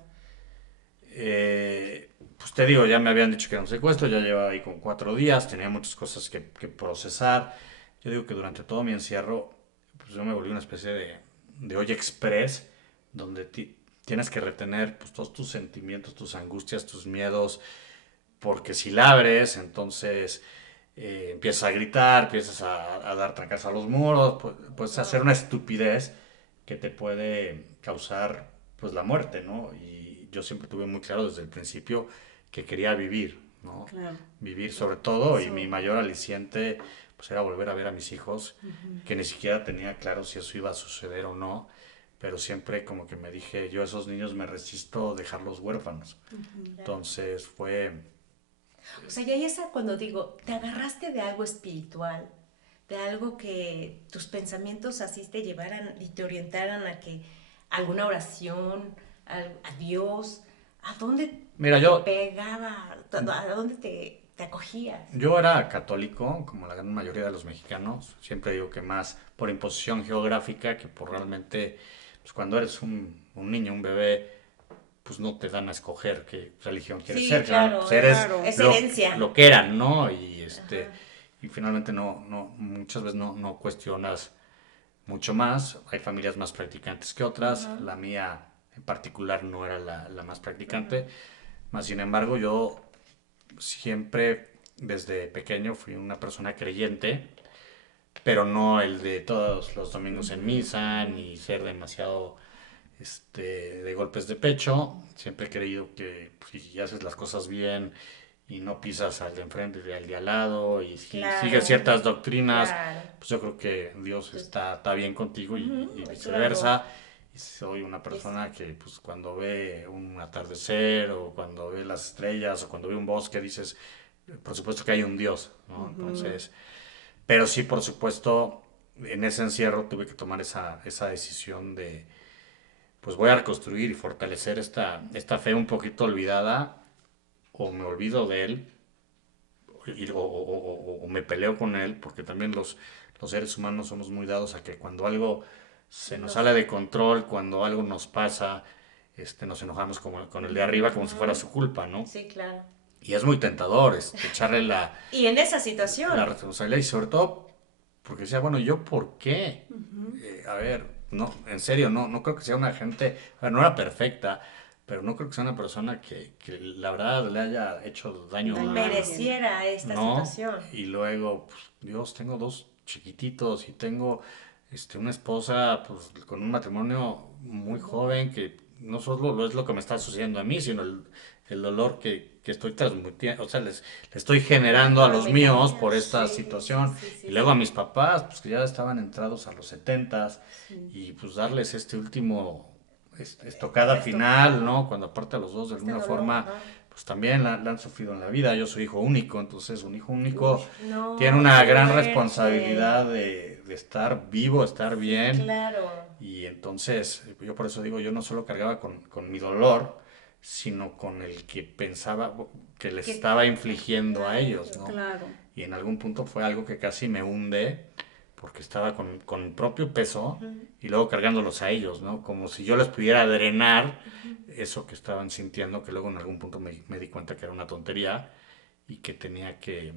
pues te digo, ya me habían dicho que era un secuestro, ya llevaba ahí con 4 días, tenía muchas cosas que procesar. Yo digo que durante todo mi encierro, pues yo me volví una especie de olla express, donde tienes que retener pues, todos tus sentimientos, tus angustias, tus miedos, porque si la abres, entonces empiezas a gritar, empiezas a dar trancas a los muros, puedes hacer Wow. una estupidez que te puede causar pues la muerte, ¿no? Y yo siempre tuve muy claro desde el principio que quería vivir, ¿no? Claro. Vivir sobre todo, y mi Eso, mayor aliciente pues era volver a ver a mis hijos, Ujú. que ni siquiera tenía claro si eso iba a suceder o no, pero siempre como que me dije, yo a esos niños me resisto dejarlos huérfanos. Ujú. claro. Entonces fue. O sea, ya hay esa cuando digo, te agarraste de algo espiritual, de algo que tus pensamientos así te llevaran y te orientaran a que alguna oración, a Dios, ¿a dónde Mira, te pegaba? ¿A dónde te acogías? yo era católico, como la gran mayoría de los mexicanos. Siempre digo que más por imposición geográfica que por realmente, pues cuando eres un niño, un bebé, pues no te dan a escoger qué religión quieres Sí, ser. Claro, claro, pues eres Claro. es lo, herencia. lo que eran, ¿no? Ajá. Y finalmente muchas veces no cuestionas mucho más. Hay familias más practicantes que otras. Ajá, La mía en particular no era la más ajá. practicante. Más sin embargo, yo siempre desde pequeño fui una persona creyente, pero no el de todos los domingos en Ujú. misa, ni ser demasiado de golpes de pecho. Siempre he creído que pues, si haces las cosas bien y no pisas al de enfrente y al de al lado y si Claro. sigues ciertas doctrinas, Claro. pues yo creo que Dios está bien contigo y Ujú, viceversa. Y soy una persona que pues cuando ve un atardecer o cuando ve las estrellas o cuando ve un bosque dices, por supuesto que hay un Dios, ¿no? Entonces, pero sí, por supuesto, en ese encierro tuve que tomar esa decisión de, pues voy a reconstruir y fortalecer esta fe un poquito olvidada, o me olvido de él, o me peleo con él, porque también los seres humanos somos muy dados a que cuando algo se nos sale de control, cuando algo nos pasa, nos enojamos con el de arriba como si fuera su culpa, ¿no? Sí, claro. Y es muy tentador echarle Y en esa la situación. responsabilidad y sobre todo porque decía, bueno, ¿yo por qué? A ver, no, en serio, no creo que sea una gente, a ver, no era perfecta, pero no creo que sea una persona que la verdad le haya hecho daño Daño a alguien. Mereciera esta ¿no? situación. Y luego, pues, Dios, tengo dos chiquititos y tengo una esposa pues, con un matrimonio muy joven que no solo es lo que me está sucediendo a mí, sino el dolor que estoy transmitiendo, o sea, le estoy generando a Claro, los mi míos familia. por esta Sí, sí, situación. sí, sí, Y luego a sí. mis papás, pues que ya estaban entrados a los 70 Sí. y pues darles este último estocada Esto, final, ¿no? Cuando aparte a los dos de este alguna dolor, forma ajá. pues también la han sufrido en la vida. Yo soy hijo único, entonces un hijo Uy, único tiene No, una qué gran fuerte. responsabilidad de estar vivo, estar Sí, bien. claro. Y entonces, yo por eso digo, yo no solo cargaba con mi dolor, sino con el que pensaba que les Que estaba infligiendo a a ellos, ellos. ¿no? claro. Y en algún punto fue algo que casi me hunde, porque estaba con mi propio peso Ujú, y luego cargándolos a ellos, ¿no? Como si yo les pudiera drenar ujú. eso que estaban sintiendo, que luego en algún punto me di cuenta que era una tontería y que tenía que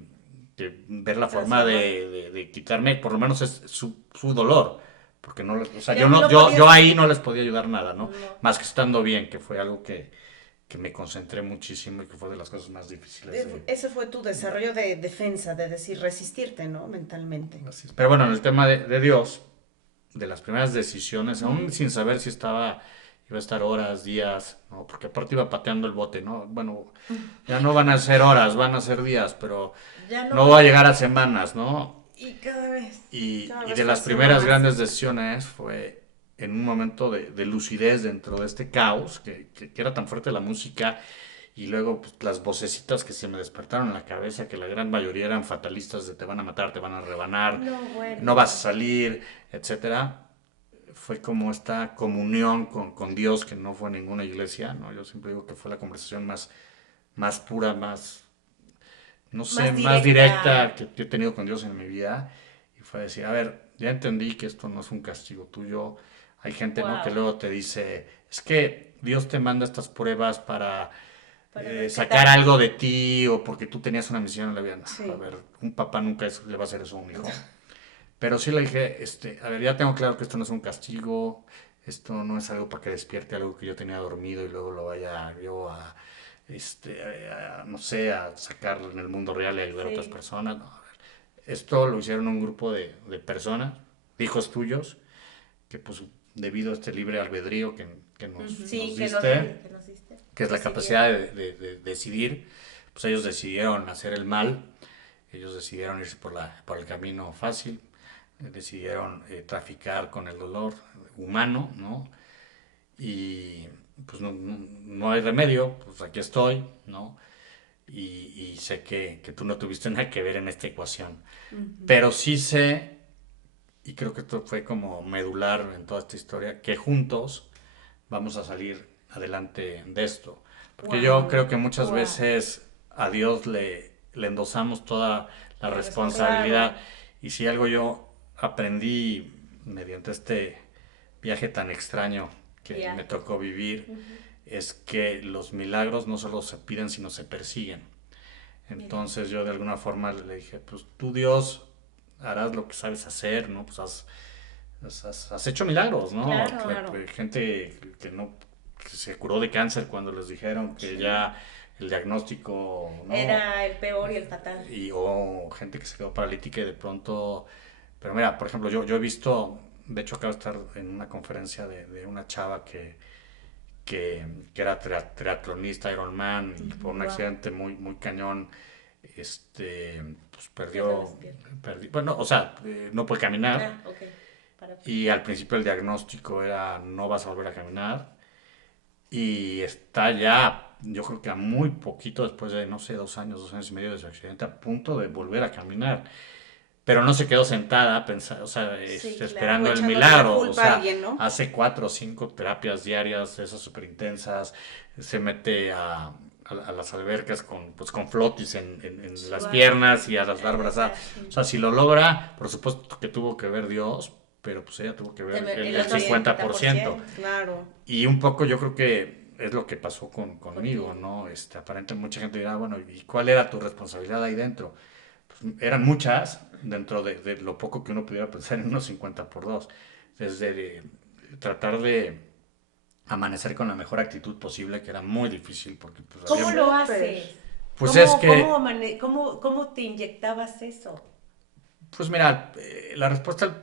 ver la forma Transformar. de quitarme, por lo menos es su dolor, porque no, o sea, Ya no lo podías. yo ahí no les podía ayudar nada, ¿no? No. Más que estando bien, que fue algo que me concentré muchísimo y que fue de las cosas más difíciles Ese fue tu desarrollo de defensa, de decir, resistirte, ¿no? Mentalmente. así es. Pero bueno, en el tema de Dios, de las primeras decisiones, aún sin saber si iba a estar horas, días, ¿no? Porque aparte iba pateando el bote, ¿no? Bueno, ya no van a ser horas, van a ser días, pero Ya no no. va a llegar a semanas, ¿no? Y cada Y vez de fue las haciendo primeras más. grandes decisiones fue en un momento de lucidez dentro de este caos, que era tan fuerte la música y luego pues, las vocecitas que se me despertaron en la cabeza, que la gran mayoría eran fatalistas de te van a matar, te van a rebanar, No, no vas a bueno. salir, etcétera. Fue como esta comunión con Dios que no fue ninguna iglesia, ¿no? Yo siempre digo que fue la conversación más pura, más, no sé, Más más directa directa. que he tenido con Dios en mi vida. Y fue decir, a ver, ya entendí que esto no es un castigo tuyo. Hay gente, ¿no? Que Wow. luego te dice, es que Dios te manda estas pruebas para Para ver qué sacar tal. algo de ti o porque tú tenías una misión en la vida. No, a Sí. ver, un papá nunca le va a hacer eso a un hijo. Pero sí le dije, a ver, ya tengo claro que esto no es un castigo, esto no es algo para que despierte algo que yo tenía dormido y luego lo vaya yo no sé, a sacar en el mundo real y ayudar a otras Sí. personas. No, a ver, esto lo hicieron un grupo de personas, hijos tuyos, que pues debido a este libre albedrío que Sí, nos diste, que nos diste. que es la Decidieron. capacidad de decidir, pues ellos decidieron hacer el mal, ellos decidieron irse por el camino fácil, decidieron traficar con el dolor humano, ¿no? Y pues no hay remedio, pues aquí estoy, ¿no? Y sé que tú no tuviste nada que ver en esta ecuación, Ujú. pero sí sé, y creo que esto fue como medular en toda esta historia, que juntos vamos a salir adelante de esto. Porque yo Wow. creo que muchas Wow. veces a Dios le endosamos toda la responsabilidad. Claro. Y si algo yo aprendí mediante este viaje tan extraño que me Viaje. tocó vivir, Ujú. es que los milagros no solo se piden, sino se persiguen. Mira. Entonces yo de alguna forma le dije, pues tú Dios harás lo que sabes hacer, ¿no? Pues has hecho milagros, ¿no? Claro. Claro. Gente que no que se curó de cáncer cuando les dijeron que Sí. ya el diagnóstico, ¿no? Era el peor y el fatal. O gente que se quedó paralítica y de pronto... Pero mira, por ejemplo, yo he visto, de hecho acabo de estar en una conferencia de una chava que era triatlonista, Ironman, y por un Wow. accidente muy cañón, pues Pierde las piernas. bueno, o sea, no puede caminar. Ah, ok. Para. Y al principio el diagnóstico era no vas a volver a caminar. Y está ya, yo creo que a muy poquito después de, no sé, 2 años y medio de su accidente, a punto de volver a caminar. Pero no se quedó sentada, o sea, Sí, claro, o esperando el echándole la milagro. O culpa a sea, alguien, ¿no? hace 4 o 5 terapias diarias, esas súper intensas. Se mete a las albercas con flotis en las Wow. piernas y a las dar brazadas. Exacto. O sea, si lo logra, por supuesto que tuvo que ver Dios, pero pues ella tuvo que ver el El otro 50%. 50%. Claro. Y un poco yo creo que es lo que pasó conmigo, Contigo. ¿no? Aparentemente mucha gente dirá, bueno, ¿y cuál era tu responsabilidad ahí dentro? Pues eran muchas dentro de lo poco que uno pudiera pensar en unos 50 por 2. Desde tratar de amanecer con la mejor actitud posible, que era muy difícil, porque pues ¿Cómo había... lo Súper. haces? Pues ¿Cómo, es que, cómo te inyectabas eso? pues mira, la respuesta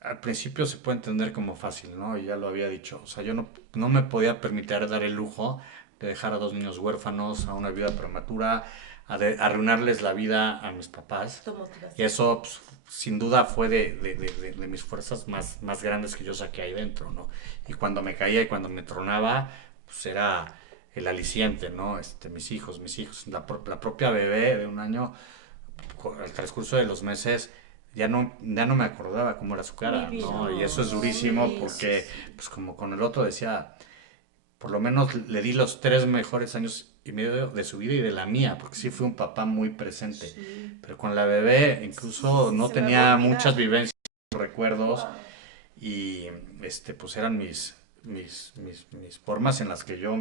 al principio se puede entender como fácil, ¿no? Y ya lo había dicho. O sea, yo no me podía permitir dar el lujo de dejar a 2 niños huérfanos, a una vida prematura, arruinarles la vida a mis papás. Tu Y motivación. eso, pues, sin duda, fue de mis fuerzas más grandes que yo saqué ahí dentro, ¿no? Y cuando me caía y cuando me tronaba, pues era el aliciente, ¿no? Mis hijos. La propia bebé de 1 año, al transcurso de los meses, ya no me acordaba cómo era su cara, Mi vida. ¿no? Y eso es No, durísimo sí, sí, porque, sí. pues como con el otro decía, por lo menos le di los 3 mejores años y medio de su vida y de la mía, porque sí fui un papá muy presente. Sí. Pero con la bebé Sí, incluso no se me va a tenía muchas olvidar. vivencias, recuerdos, Wow. y pues eran mis formas en las que yo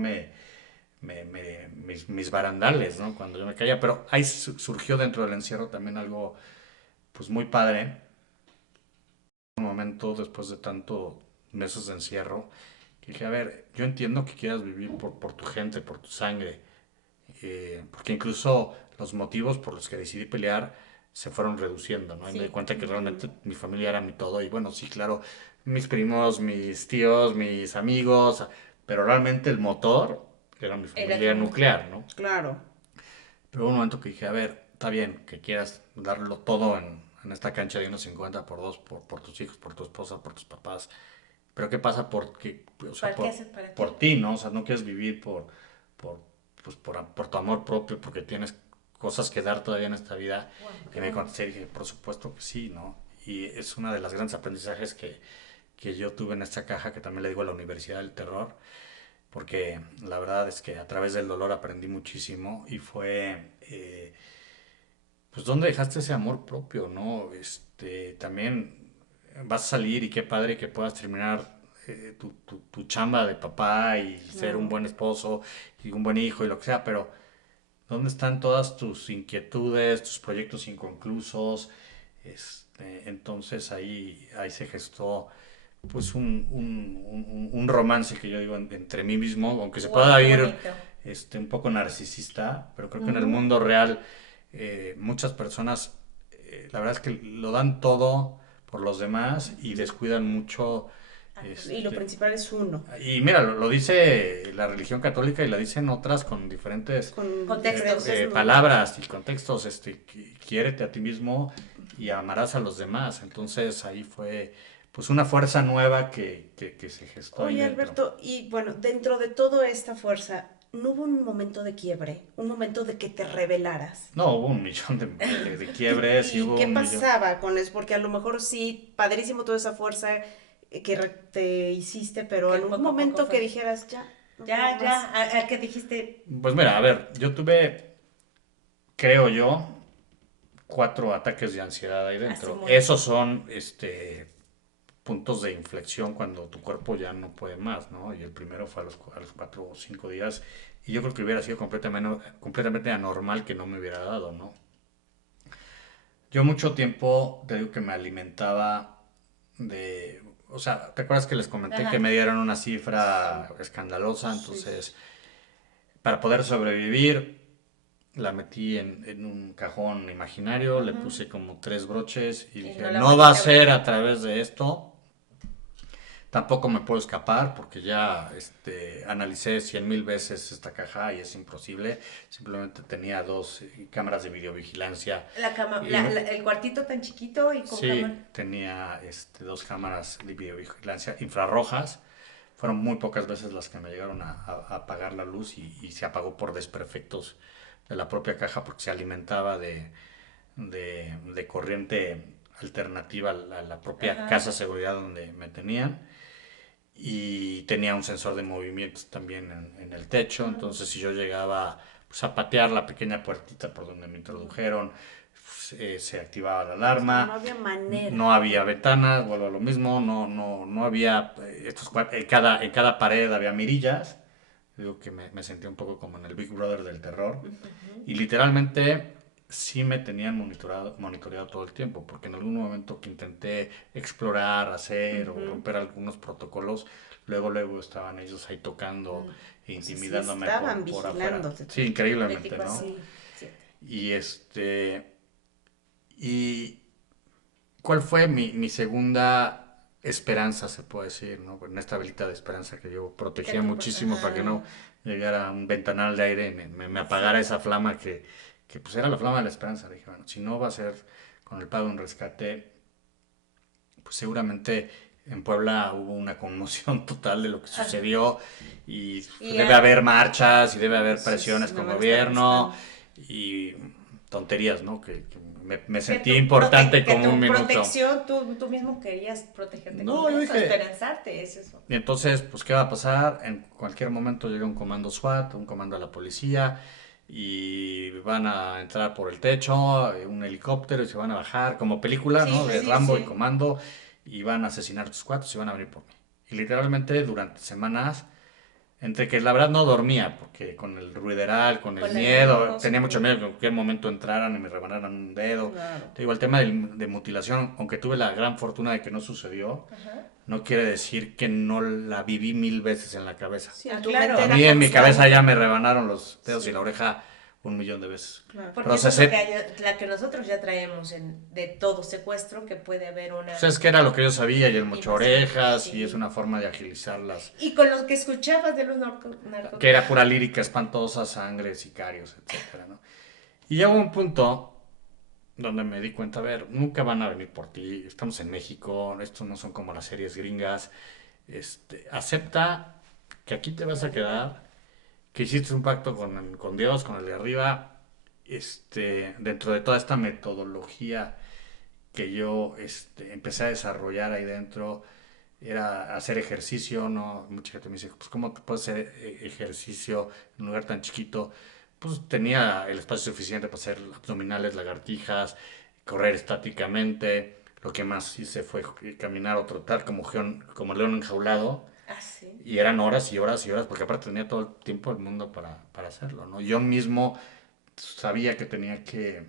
mis barandales, ¿no? Cuando yo me caía. Pero ahí surgió dentro del encierro también algo pues muy padre. Un momento después de tantos meses de encierro, que dije, a ver, yo entiendo que quieras vivir por tu gente, por tu sangre, porque incluso los motivos por los que decidí pelear se fueron reduciendo, ¿no? Y me di Sí. cuenta que realmente mi familia era mi todo, y bueno, sí, claro, mis primos, mis tíos, mis amigos, pero realmente el motor era mi Era familia tu. nuclear, ¿no? Claro. Pero hubo un momento que dije, a ver, está bien que quieras darlo todo en esta cancha de unos 50 por 2 por tus hijos, por tu esposa, por tus papás. Pero ¿qué pasa o sea, ¿Para qué haces para ti? por ti, ¿no? O sea, no quieres vivir por, por tu amor propio, porque tienes cosas que dar todavía en esta vida. Wow, Y qué me bonito. contesté y dije, por supuesto que sí, ¿no? Y es una de las grandes aprendizajes que yo tuve en esta caja, que también le digo a la Universidad del Terror, porque la verdad es que a través del dolor aprendí muchísimo y fue, pues, ¿dónde dejaste ese amor propio, no? También vas a salir y qué padre que puedas terminar tu chamba de papá y ser un Claro. buen esposo y un buen hijo y lo que sea, pero ¿dónde están todas tus inquietudes, tus proyectos inconclusos? Entonces ahí se gestó pues un romance que yo digo entre mí mismo, aunque se Wow, pueda qué ir bonito. un poco narcisista, pero creo que en el Ujú. mundo real muchas personas, la verdad es que lo dan todo por los demás y descuidan mucho. Ah, Y lo este, principal es uno, y mira, lo dice la religión católica y la dicen otras con diferentes con contextos. diferentes nombres. palabras y contextos. Quiérete a ti mismo y amarás a los demás. Entonces ahí fue pues una fuerza nueva que se gestó ahí Oye, dentro. Alberto, y bueno, dentro de toda esta fuerza, ¿no hubo un momento de quiebre? Un momento de que te rebelaras. No, hubo un millón de quiebres y ¿Y hubo qué un millón. pasaba con eso? Porque a lo mejor sí, padrísimo toda esa fuerza que te hiciste, pero Que en un poco a poco momento que fue. dijeras, ya, no puedo Ya, más. ya, a que dijiste, Pues mira, a ver, yo tuve, creo yo, 4 ataques de ansiedad ahí así dentro. muy. Esos son puntos de inflexión cuando tu cuerpo ya no puede más, ¿no? Y el primero fue a los 4 o 5 días. Y yo creo que hubiera sido completamente anormal que no me hubiera dado, ¿no? Yo mucho tiempo, te digo que me alimentaba de... O sea, ¿te acuerdas que les comenté que Ajá. me dieron una Sí, cifra escandalosa? sí. Entonces, para poder sobrevivir, la metí en un cajón imaginario, le Ujú. puse como 3 broches y Y dije, no la no va a volviste a abrir. ser a través de esto. tampoco me puedo escapar porque ya analicé 100,000 veces esta caja y es imposible. Simplemente tenía dos cámaras de videovigilancia. La cama, Y no- el cuartito tan chiquito y con sí, cámara. tenía dos cámaras de videovigilancia infrarrojas. Fueron muy pocas veces las que me llegaron a apagar la luz y se apagó por desperfectos de la propia caja porque se alimentaba de corriente alternativa a la propia Ajá. casa de seguridad donde me tenían. Y tenía un sensor de movimientos también en el techo. Entonces, si yo llegaba pues, a patear la pequeña puertita por donde me introdujeron, pues, se activaba la O sea, no alarma. había manera. No había ventanas, vuelvo a lo mismo, no había en cada pared había mirillas. Digo que me sentí un poco como en el Big Brother del terror. Y literalmente sí me tenían monitoreado todo el tiempo, porque en algún momento que intenté explorar, hacer o romper algunos protocolos, luego estaban ellos ahí tocando e O sea, sí intimidándome estaban por afuera. vigilándote todo Sí, el tiempo. increíblemente, ¿no? 24/7. Y y ¿cuál fue mi segunda esperanza, se puede decir, ¿no? En esta velita de esperanza que yo Que protegía tú, muchísimo para que no llegara un ventanal de aire y me apagara esa flama que pues era la flama de la esperanza. Dije, bueno, si no va a ser con el pago de un rescate, pues seguramente en Puebla hubo una conmoción total de lo que sucedió y Y debe haber marchas y debe haber Sí, presiones sí, me con van a estar gobierno buscando. y tonterías, ¿no? Que me que sentí importante que como un tu minuto. protección, tú mismo querías protegerte No, con yo eso, dije, esperanzarte, es eso. y entonces, pues, ¿qué va a pasar? En cualquier momento llega un comando SWAT, un comando de la policía, y van a entrar por el techo, un helicóptero, y se van a bajar, como película, ¿no? Sí, De sí, Rambo y sí. comando, y van a asesinar a tus cuates y van a venir por mí. Y literalmente durante semanas, entre que la verdad no dormía, porque con el ruideral, con el Con el miedo, ruido, tenía sí. mucho miedo que en cualquier momento entraran y me rebanaran un dedo. Claro. Te digo, el tema de mutilación, aunque tuve la gran fortuna de que no sucedió, Ajá. no quiere decir que no la viví 1,000 veces en la cabeza. Sí, Ah, en tu claro. mente A era mí en mi cabeza ya constante. me rebanaron los dedos y Sí, la oreja 1,000,000 de veces. claro. Porque eso es lo que, Procesé, la que nosotros ya traemos de todo secuestro, que puede haber una pues es que era lo que yo sabía y el mocho invasión. orejas y es Sí. una forma de agilizarlas. Y con lo que escuchabas de los Que era pura lírica espantosa, sangre, sicarios, etcétera, ¿no? Y llegó un punto donde me di cuenta, a ver, nunca van a venir por ti, estamos en México, estos no son como las series gringas, acepta que aquí te vas a quedar, que hiciste un pacto con Dios, con el de arriba, dentro de toda esta metodología que yo empecé a desarrollar ahí dentro, era hacer ejercicio, ¿no? Mucha gente me dice, pues ¿cómo te puedes hacer ejercicio en un lugar tan chiquito? Pues tenía el espacio suficiente para hacer abdominales, lagartijas, correr estáticamente. Lo que más hice fue caminar o trotar como león enjaulado. Ah, sí. Y eran horas y horas y horas, porque aparte tenía todo el tiempo del mundo para hacerlo, ¿no? Yo mismo sabía que tenía que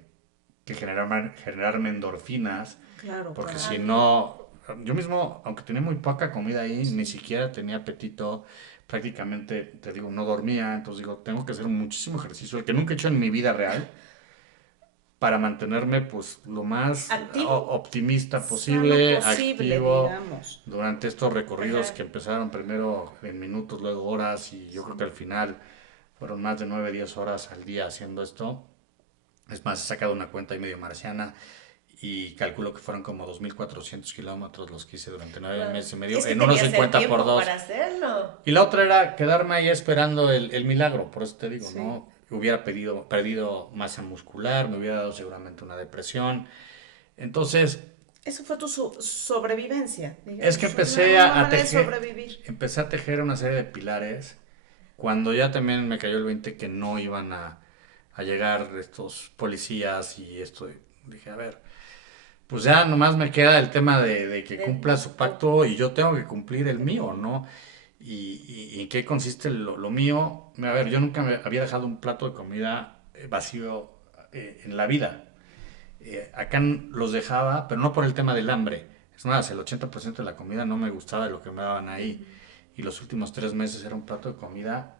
generarme endorfinas, Claro, porque para. si no, yo mismo, aunque tenía muy poca comida ahí, ni siquiera tenía apetito, prácticamente, te digo, no dormía, entonces digo, tengo que hacer muchísimo ejercicio, el que nunca he hecho en mi vida real, para mantenerme pues lo más Activo. optimista Sano posible, posible, activo digamos. durante estos recorridos Ajá. que empezaron primero en minutos, luego horas y yo creo que al final fueron más de 9 10 horas al día haciendo esto. Es más, he sacado una cuenta ahí medio marciana y calculo que fueron como 2,400 kilómetros los que hice durante 9 meses y medio, Es que en unos tenías el 50 por tiempo 2. para hacerlo. Y la otra era quedarme ahí esperando el milagro, por eso te digo, Sí. ¿no? Hubiera perdido masa muscular, me hubiera dado seguramente una depresión. Entonces, Eso fue tu sobrevivencia, es que digamos. empecé Una a manera de tejer, sobrevivir. empecé a tejer una serie de pilares cuando ya también me cayó el 20 que no iban a llegar estos policías y esto. Dije, a ver, pues ya nomás me queda el tema de que De- cumpla su pacto y yo tengo que cumplir el mío, ¿no? ¿Y en qué consiste lo mío? A ver, yo nunca me había dejado un plato de comida vacío en la vida. Acá los dejaba, pero no por el tema del hambre. Es más, el 80% de la comida no me gustaba de lo que me daban ahí. Y los últimos 3 meses era un plato de comida,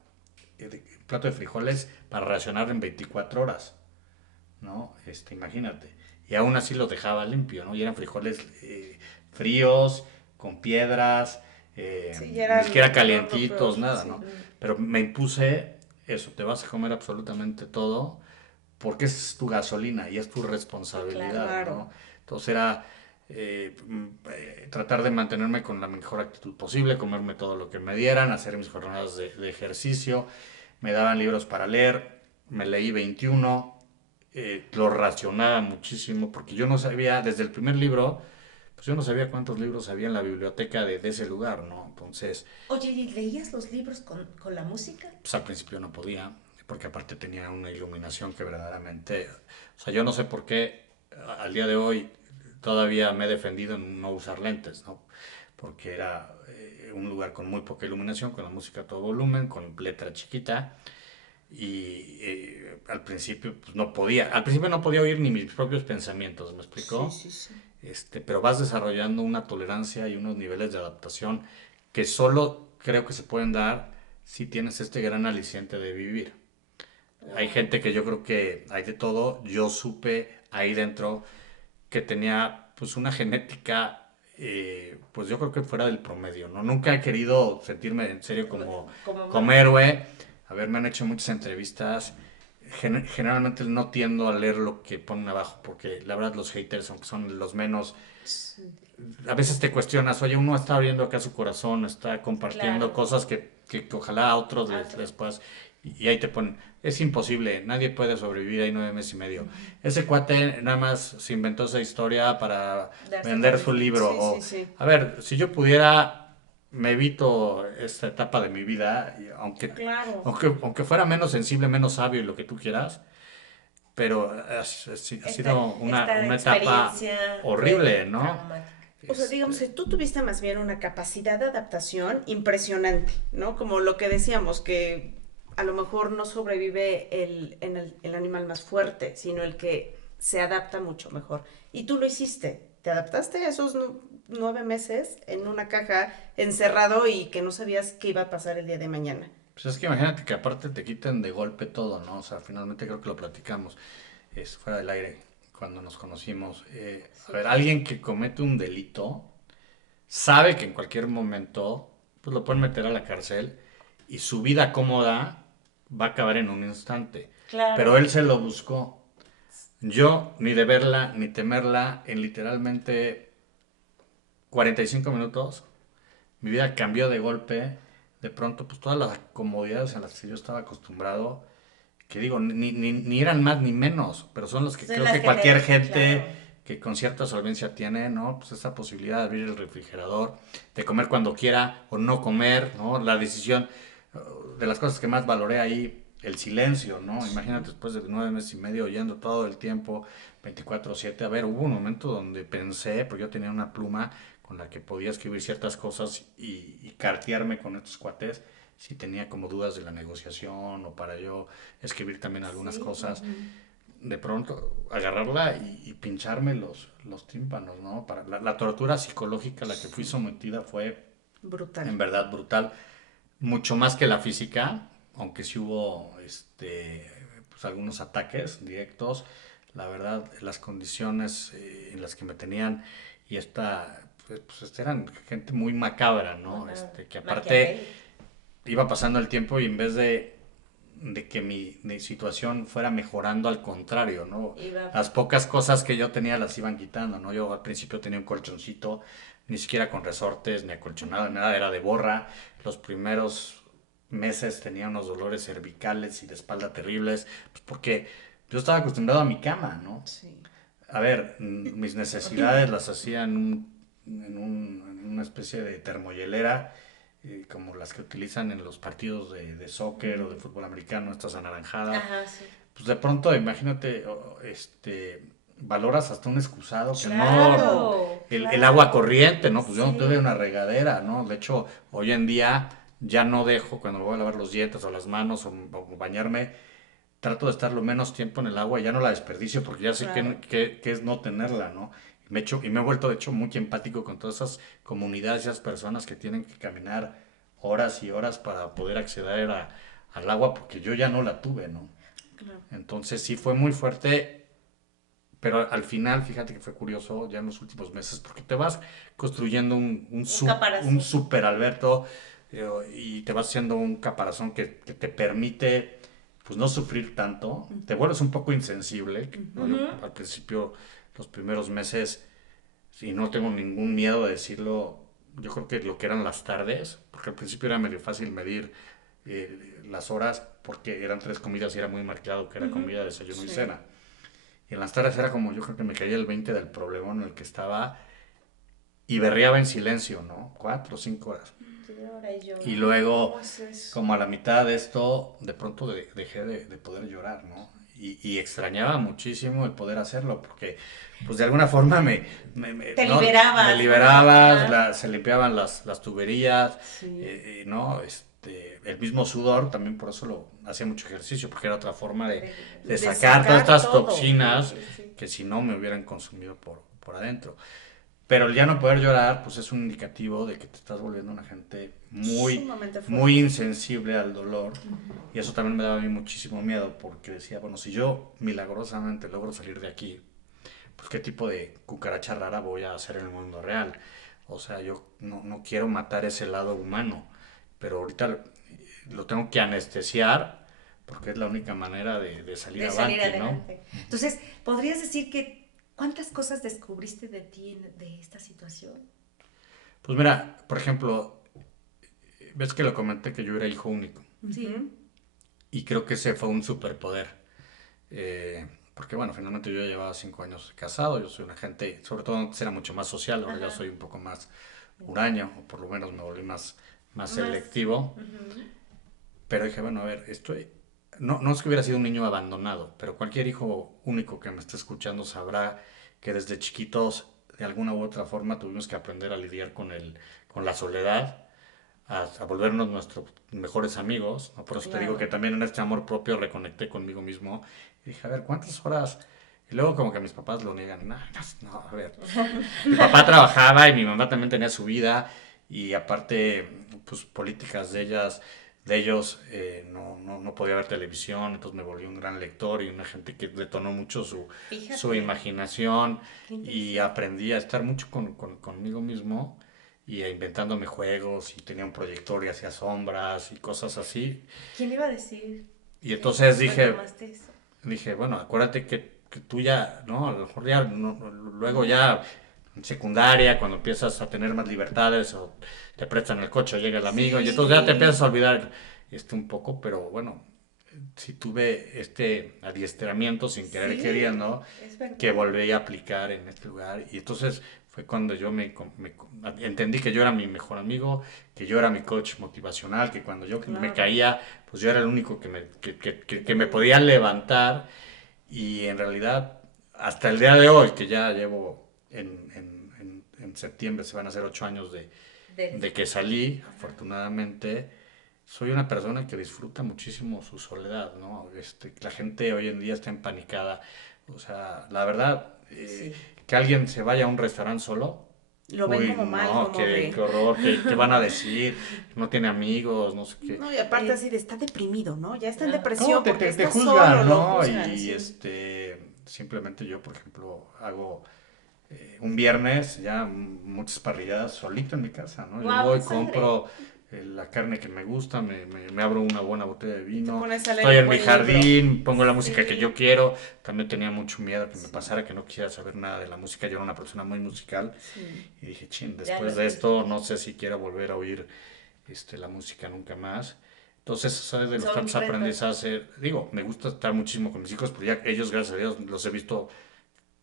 un plato de frijoles para racionar en 24 horas, ¿no? Imagínate. Y aún así los dejaba limpio, ¿no? Y eran frijoles fríos, con piedras, Sí, ya ni eran siquiera europeos, calientitos, nada, sí. ¿no? Pero me impuse eso, te vas a comer absolutamente todo porque es tu gasolina y es tu responsabilidad, Claro. ¿no? Entonces era tratar de mantenerme con la mejor actitud posible, comerme todo lo que me dieran, hacer mis jornadas de ejercicio, me daban libros para leer, me leí 21, lo racionaba muchísimo porque yo no sabía, desde el primer libro, pues yo no sabía cuántos libros había en la biblioteca de ese lugar, ¿no? Entonces, Oye, ¿y leías los libros con la música? pues al principio no podía, porque aparte tenía una iluminación que verdaderamente, o sea, yo no sé por qué al día de hoy todavía me he defendido en no usar lentes, ¿no? Porque era un lugar con muy poca iluminación, con la música a todo volumen, con letra chiquita, y al principio pues no podía, al principio no podía oír ni mis propios pensamientos, ¿me Sí, explicó? sí, sí. Pero vas desarrollando una tolerancia y unos niveles de adaptación que solo creo que se pueden dar si tienes este gran aliciente de vivir. Hay Wow. gente que yo creo que hay de todo. Yo supe ahí dentro que tenía pues una genética, pues yo creo que fuera del promedio, ¿no? Nunca he querido sentirme en serio Como como más. héroe. A ver, me han hecho muchas entrevistas. Generalmente no tiendo a leer lo que ponen abajo, porque la verdad los haters, aunque son los menos, Sí. a veces te cuestionas, oye, uno está abriendo acá su corazón, está compartiendo Claro. cosas que ojalá a otros Otro. les puedas, y ahí te ponen, es imposible, nadie puede sobrevivir ahí 9 meses y medio. Ese cuate nada más se inventó esa historia para Darse a vender su conocer. libro, Sí, sí, o, sí. a ver, si yo pudiera, me evito esta etapa de mi vida, Claro. aunque fuera menos sensible, menos sabio y lo que tú quieras, pero ha Esta, sido esta una etapa experiencia horrible, fue ¿no? traumática. O sea, digamos que Este, tú tuviste más bien una capacidad de adaptación impresionante, ¿no? Como lo que decíamos, que a lo mejor no sobrevive el animal más fuerte, sino el que se adapta mucho mejor. Y tú lo hiciste. Te adaptaste a esos 9 meses en una caja encerrado y que no sabías qué iba a pasar el día de mañana. pues es que imagínate que aparte te quiten de golpe todo, ¿no? O sea, finalmente creo que lo platicamos, es fuera del aire, cuando nos conocimos. A Sí, ver, alguien que comete un delito sabe que en cualquier momento pues lo pueden meter a la cárcel y su vida cómoda va a acabar en un instante. Pero claro. él se lo buscó. Yo, ni de verla, ni temerla, en literalmente 45 minutos, mi vida cambió de golpe. De pronto, pues todas las comodidades a las que yo estaba acostumbrado, que digo, ni eran más ni menos, pero son las que Son creo las que que cualquier te. gente Claro. que con cierta solvencia tiene, ¿no? Pues esa posibilidad de abrir el refrigerador, de comer cuando quiera o no comer, ¿no? La decisión, de las cosas que más valoré ahí, el silencio, ¿no? Imagínate después de 9 meses y medio oyendo todo el tiempo, 24/7. A ver, hubo un momento donde pensé, porque yo tenía una pluma con la que podía escribir ciertas cosas y cartearme con estos cuates, si tenía como dudas de la negociación o para yo escribir también algunas Sí. cosas, de pronto agarrarla y pincharme los tímpanos, ¿no? Para la tortura psicológica a la que fui sometida fue Brutal. en verdad brutal, mucho más que la física, aunque sí hubo pues algunos ataques directos, la verdad, las condiciones en las que me tenían y pues eran gente muy macabra, ¿no? Ajá. Que aparte Maquiavélico. iba pasando el tiempo y en vez de que mi situación fuera mejorando, al contrario, ¿no? Iba. Las pocas cosas que yo tenía las iban quitando, ¿no? Yo al principio tenía un colchoncito, ni siquiera con resortes, ni acolchonado, nada, era de borra. Los primeros meses tenía unos dolores cervicales y de espalda terribles, pues porque yo estaba acostumbrado a mi cama, ¿no? Sí. A ver, mis necesidades las hacía en una especie de termohielera, como las que utilizan en los partidos de soccer o de fútbol americano, estas anaranjadas. Ajá, sí. Pues de pronto, imagínate, valoras hasta un excusado que no, Claro, el agua claro. corriente, ¿no? Pues yo no tuve una Sí. regadera, ¿no? De hecho, hoy en día ya no dejo cuando me voy a lavar los dientes o las manos o bañarme, trato de estar lo menos tiempo en el agua y ya no la desperdicio porque ya sé Claro. que es no tenerla, ¿no? Y me he vuelto de hecho muy empático con todas esas comunidades, esas personas que tienen que caminar horas y horas para poder acceder al agua porque yo ya no la tuve, ¿no? Claro. Entonces sí fue muy fuerte, pero al final, fíjate que fue curioso ya en los últimos meses, porque te vas construyendo caparazón. un super Alberto, y te vas haciendo un caparazón que te permite pues no sufrir tanto, te vuelves un poco insensible, ¿no? Yo al principio, los primeros meses, y no tengo ningún miedo de decirlo, yo creo que lo que eran las tardes, porque al principio era medio fácil medir las horas, porque eran 3 comidas y era muy marcado que era comida, desayuno y Sí. cena. Y en las tardes era como, yo creo que me caía el 20 del problema en el que estaba y berreaba en silencio, ¿no? 4 o 5 horas. Y luego, ¿Cómo es eso? como a la mitad de esto, de pronto dejé de poder llorar, ¿no? Y extrañaba muchísimo el poder hacerlo, porque pues de alguna forma Te ¿no? liberabas, Me ¿no? liberabas, Ajá. se limpiaban las tuberías, Sí. ¿no? El mismo sudor, también por eso lo hacía mucho ejercicio, porque era otra forma de sacar todas sacar estas todo. toxinas Sí, sí. que si no me hubieran consumido por adentro. Pero el ya no poder llorar, pues es un indicativo de que te estás volviendo una gente Sumamente muy fuerte. insensible al dolor. Y eso también me daba a mí muchísimo miedo, porque decía, bueno, si yo milagrosamente logro salir de aquí, pues qué tipo de cucaracha rara voy a hacer en el mundo real. O sea, yo no quiero matar ese lado humano, pero ahorita lo tengo que anestesiar, porque es la única manera de salir De salir avante, ¿no? adelante. Entonces, ¿podrías decir que cuántas cosas descubriste de ti de esta situación? Pues mira, por ejemplo, ves que lo comenté que yo era hijo único. Sí. Y creo que ese fue un superpoder. Porque bueno, finalmente yo ya llevaba 5 años casado, yo soy una gente, sobre todo antes era mucho más social, ahora ya Ajá. soy un poco más huraño, o por lo menos me volví más Más. selectivo. Ujú. Pero dije, bueno, a ver, no es que hubiera sido un niño abandonado, pero cualquier hijo único que me esté escuchando sabrá que desde chiquitos, de alguna u otra forma, tuvimos que aprender a lidiar con la soledad, a volvernos nuestros mejores amigos, ¿no? Por eso te digo que Claro. también en este amor propio reconecté conmigo mismo y dije, a ver, ¿cuántas horas? Y luego como que mis papás lo niegan, no, no, a ver, mi papá trabajaba y mi mamá también tenía su vida y aparte, pues políticas de ellos, no podía ver televisión, entonces me volví un gran lector y una gente que detonó mucho su Fíjate, imaginación qué y interesante. aprendí a estar mucho conmigo mismo y inventándome juegos y tenía un proyector y hacía sombras y cosas así. ¿Quién le iba a decir Y que entonces retomaste eso? dije, bueno, acuérdate que tú ya, ¿no? A lo mejor ya, luego ya en secundaria, cuando empiezas a tener más libertades o te prestan el coche o llega el amigo y Sí, entonces ya te empiezas sí, a olvidar un poco, pero bueno, sí tuve este adiestramiento sin querer sí, queriendo es que verdad. volví a aplicar en este lugar y entonces fue cuando yo entendí que yo era mi mejor amigo, que yo era mi coach motivacional, que cuando yo me Claro. caía, pues yo era el único Que te que me podía podía levantar y en realidad hasta el día de hoy, que ya llevo en septiembre, se van a hacer 8 años de- de que salí, Ajá. afortunadamente, soy una persona que disfruta muchísimo su soledad, ¿no? La gente hoy en día está empanicada. O sea, la verdad, Sí. que alguien se vaya a un restaurante solo, Lo ven uy, como mal, no, como qué de... horror, qué van a decir, no tiene amigos, no sé qué. No, y aparte Eh, así de está deprimido, ¿no? Ya está en ah, depresión porque Te está solo, juzgan, lo ¿no? juzgan, Y sí. simplemente yo, por ejemplo, hago un viernes ya muchas parrilladas solito en mi casa, ¿no? Yo wow, qué voy, padre. compro la carne que me gusta, me abro una buena botella de Y te vino, pones a leer estoy un en mi buen libro. jardín, pongo la música que yo Sí, quiero. También tenía mucho miedo que me Sí, pasara, que no quisiera saber nada de la música. Yo era una persona muy musical sí. y dije, chin, ya después lo de tuviste esto que. no sé si quiero volver a oír la música nunca más. Entonces, ¿sabes? De los Son tantos retos. aprendizajes, digo, me gusta estar muchísimo con mis hijos, pero ya ellos, gracias a Dios, los he visto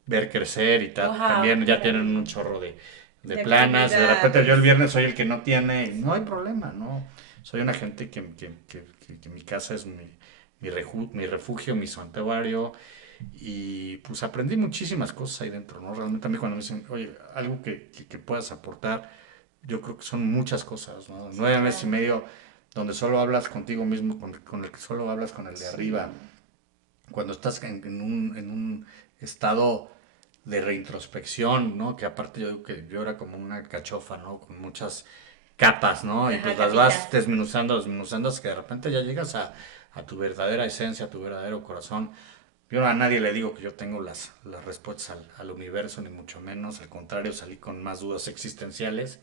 ver crecer y Wow, también qué ya tienen maravilla. un chorro de De planas y de repente yo el actividades. viernes soy el que no tiene y no hay Sí. problema, ¿no? Soy una gente que mi casa es mi refugio, mi santuario y pues aprendí muchísimas cosas ahí dentro, ¿no? Realmente a mí cuando me dicen, oye, algo que puedas aportar, yo creo que son muchas cosas, ¿no? Sí, 9 meses y claro. medio donde solo hablas contigo mismo, con el que solo hablas con el de arriba, Sí. cuando estás en un estado de reintrospección, ¿no? Que aparte yo digo que yo era como una cachofa, ¿no? Con muchas capas, ¿no? Y Ajá, pues las vas capitas. desmenuzando, hasta que de repente ya llegas a tu verdadera esencia, a tu verdadero corazón. Yo a nadie le digo que yo tengo las respuestas al universo, ni mucho menos. Al contrario, salí con más dudas existenciales.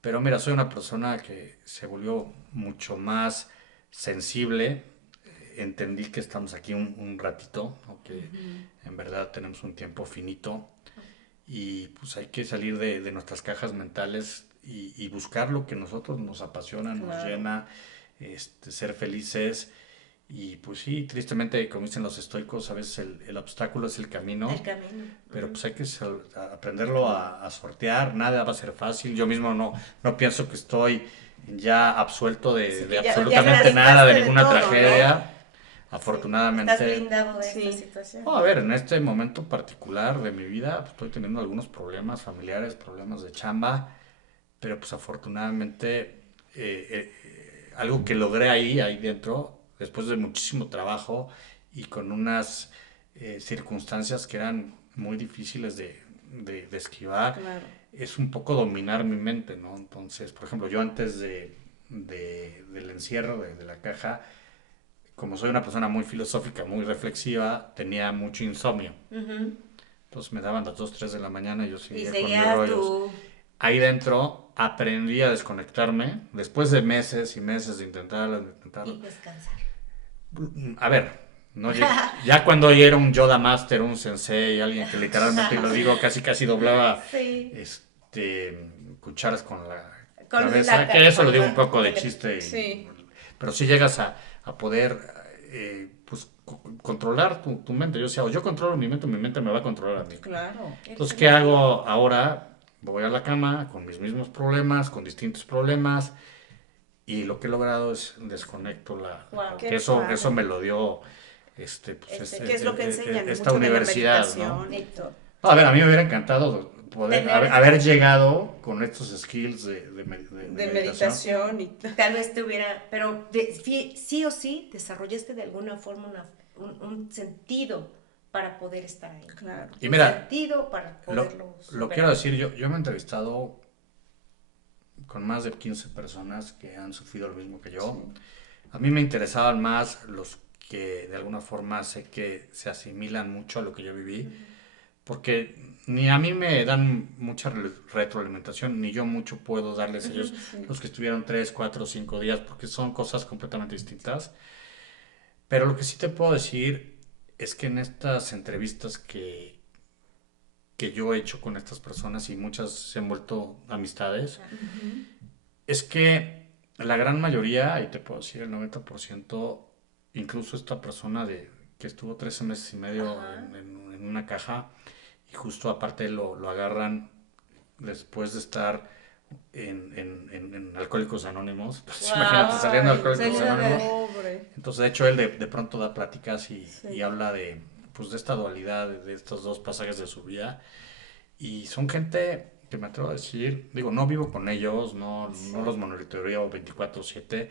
Pero mira, soy una persona que se volvió mucho más sensible. Entendí que estamos aquí un ratito, ¿no? Que en verdad tenemos un tiempo finito y pues hay que salir de nuestras cajas mentales y buscar lo que nosotros nos apasiona, nos Claro. llena, ser felices. Y pues sí, tristemente, como dicen los estoicos, a veces el obstáculo es el camino, El camino. pero pues hay que aprenderlo a sortear, nada va a ser fácil. Yo mismo no pienso que estoy ya absuelto Sí, de que ya absolutamente te nada, de de ninguna todo, ¿no? tragedia. Estás Afortunadamente, blindado de Sí. esta situación. a ver, en este momento particular de mi vida, pues, estoy teniendo algunos problemas familiares, problemas de chamba, pero pues afortunadamente algo que logré ahí dentro, después de muchísimo trabajo y con unas circunstancias que eran muy difíciles de esquivar, Claro. es un poco dominar mi mente, ¿no? Entonces, por ejemplo, yo antes del encierro de la caja, como soy una persona muy filosófica, muy reflexiva, tenía mucho insomnio. Ujú. Entonces me daban las 2 3 de la mañana y yo Y seguía con mis seguías rollos. tú. Ahí dentro aprendí a desconectarme después de meses y meses de intentarlo. Y descansar. A ver, no ya cuando ya era un Yoda Master, un sensei, alguien que literalmente, y lo digo, casi doblaba Sí. cucharas con la Con cabeza, la que eso lo digo con un poco de el- chiste, Sí. pero sí llegas a poder pues, controlar tu mente. Yo decía, o yo controlo mi mente me va a controlar a mí. Claro. Entonces, ¿qué hago ahora? Voy a la cama con mis mismos problemas, con distintos problemas, y lo que he logrado es desconecto Wow. que Qué eso padre. me lo dio ¿Qué es lo que enseñan? esta Mucho de la universidad, ¿no? meditación y todo. No, a ver, a mí me hubiera encantado poder Tener haber llegado con estos skills De meditación y Tal vez te hubiera, pero sí o sí desarrollaste de alguna forma un sentido para poder estar ahí. claro. Y Un mira, sentido para poderlo lo superar. quiero decir, yo me he entrevistado con más de 15 personas que han sufrido lo mismo que yo. A mí me interesaban más los que de alguna forma sé que se asimilan mucho a lo que yo viví, porque ni a mí me dan mucha retroalimentación, ni yo mucho puedo darles a ellos, Sí. los que estuvieron 3 4 5 días, porque son cosas completamente distintas. Pero lo que sí te puedo decir es que en estas entrevistas que yo he hecho con estas personas y muchas se han vuelto amistades, es que la gran mayoría, y te puedo decir el 90%, incluso esta persona que estuvo 13 meses y medio Ajá. en una caja, y justo aparte lo agarran después de estar en Alcohólicos Anónimos. Pues Wow. imagínate saliendo de Ay, Alcohólicos saliendo de- Anónimos. pobre. Entonces, de hecho, él de pronto da pláticas Sí. y habla pues, de esta dualidad, de estos dos pasajes de su vida. Y son gente que me atrevo a decir, digo, no vivo con ellos, no los monitoreo 24/7,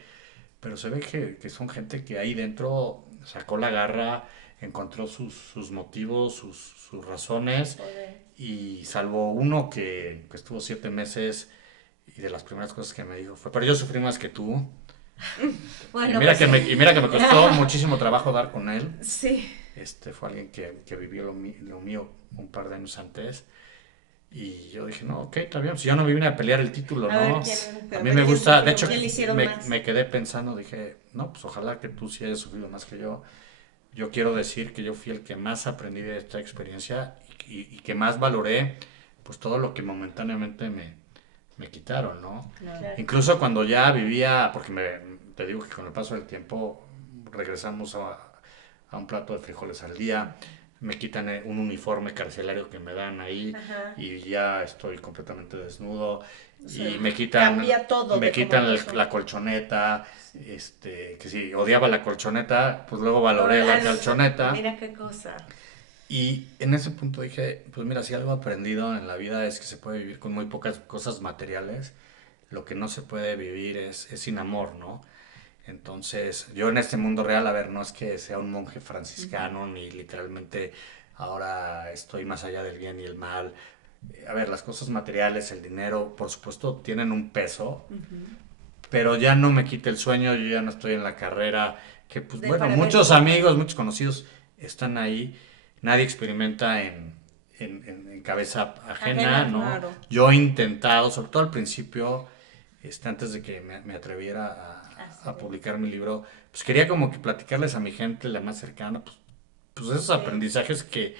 pero se ve que son gente que ahí dentro sacó la garra, encontró sus motivos, sus razones, Poder. y salvo uno que estuvo 7 meses y de las primeras cosas que me dijo fue, pero yo sufrí más que tú. Bueno, Y mira que me costó muchísimo trabajo dar con él. Sí. Fue alguien que vivió lo mío un par de años antes. Y yo dije, no, ok, está bien. Si yo no me vine a pelear el título, A ver, ¿no? ¿quién- A mí me gusta, de hecho, ¿Quién le hicieron más? me quedé pensando, dije, no, pues ojalá que tú sí hayas sufrido más que yo. Yo quiero decir que yo fui el que más aprendí de esta experiencia y que más valoré, pues todo lo que momentáneamente me quitaron, ¿no? Claro. Incluso cuando ya vivía, porque te digo que con el paso del tiempo regresamos a un plato de frijoles al día, me quitan un uniforme carcelario que me dan ahí Ajá. y ya estoy completamente desnudo Sí. y me quitan, Cambia todo me de quitan cómo empezó. la colchoneta, que si odiaba la colchoneta, pues luego valoré la colchoneta. Mira qué cosa. Y en ese punto dije, pues mira, si algo he aprendido en la vida es que se puede vivir con muy pocas cosas materiales, lo que no se puede vivir es sin amor, ¿no? Entonces, yo en este mundo real, a ver, no es que sea un monje franciscano, ni literalmente ahora estoy más allá del bien y el mal. A ver, las cosas materiales, el dinero, por supuesto, tienen un peso, pero ya no me quita el sueño, yo ya no estoy en la carrera, que pues De bueno, para muchos ver- amigos, muchos conocidos están ahí, nadie experimenta en cabeza ajena, ¿no? Claro. Yo he intentado, sobre todo al principio, antes de que me atreviera a publicar mi libro, pues quería como que platicarles a mi gente, la más cercana, pues esos aprendizajes que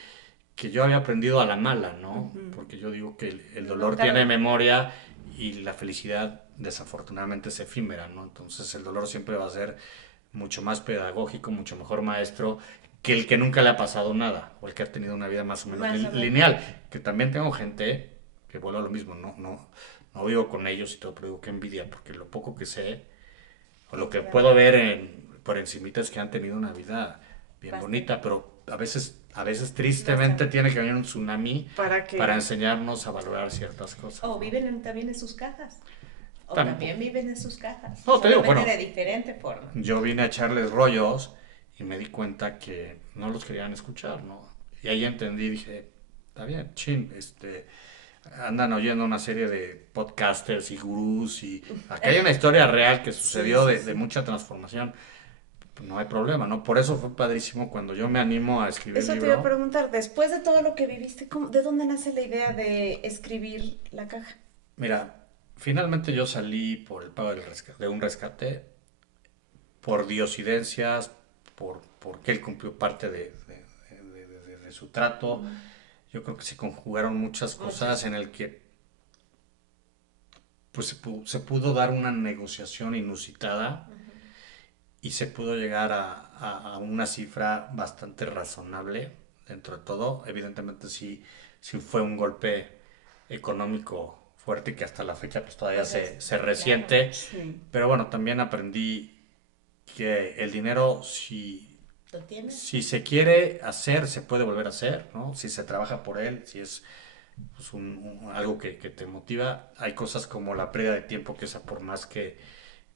yo había aprendido a la mala, ¿no? Porque yo digo que el dolor tiene memoria y la felicidad desafortunadamente es efímera, ¿no? Entonces el dolor siempre va a ser mucho más pedagógico, mucho mejor maestro que el que nunca le ha pasado nada o el que ha tenido una vida más o menos lineal. Que también tengo gente que vuelve a lo mismo, no vivo con ellos y todo, pero digo que envidia, porque lo poco que sé o lo que puedo ver por encimita es que han tenido una vida bien bonita, pero a veces tristemente tiene que venir un tsunami para enseñarnos a valorar ciertas cosas. O viven también en sus cajas. O también viven en sus cajas. No, te digo, bueno, de diferente forma. yo vine a echarles rollos y me di cuenta que no los querían escuchar, ¿no? Y ahí entendí, dije, está bien, andan oyendo una serie de podcasters y gurús y acá hay una historia real que sucedió de mucha transformación. No hay problema, ¿no? Por eso fue padrísimo cuando yo me animo a escribir el libro. Eso te iba a preguntar, después de todo lo que viviste, ¿de dónde nace la idea de escribir La Caja? Mira, finalmente yo salí por el pago de un rescate, por diosidencias, porque él cumplió parte de su trato. Yo creo que se conjugaron muchas cosas en el que pues se pudo dar una negociación inusitada y se pudo llegar a una cifra bastante razonable dentro de todo. Evidentemente sí fue un golpe económico fuerte que hasta la fecha pues todavía se resiente. Claro, sí. Pero bueno, también aprendí que el dinero si se quiere hacer, se puede volver a hacer, ¿no? Si se trabaja por él, si es pues, algo que te motiva. Hay cosas como la pérdida de tiempo, que esa por más que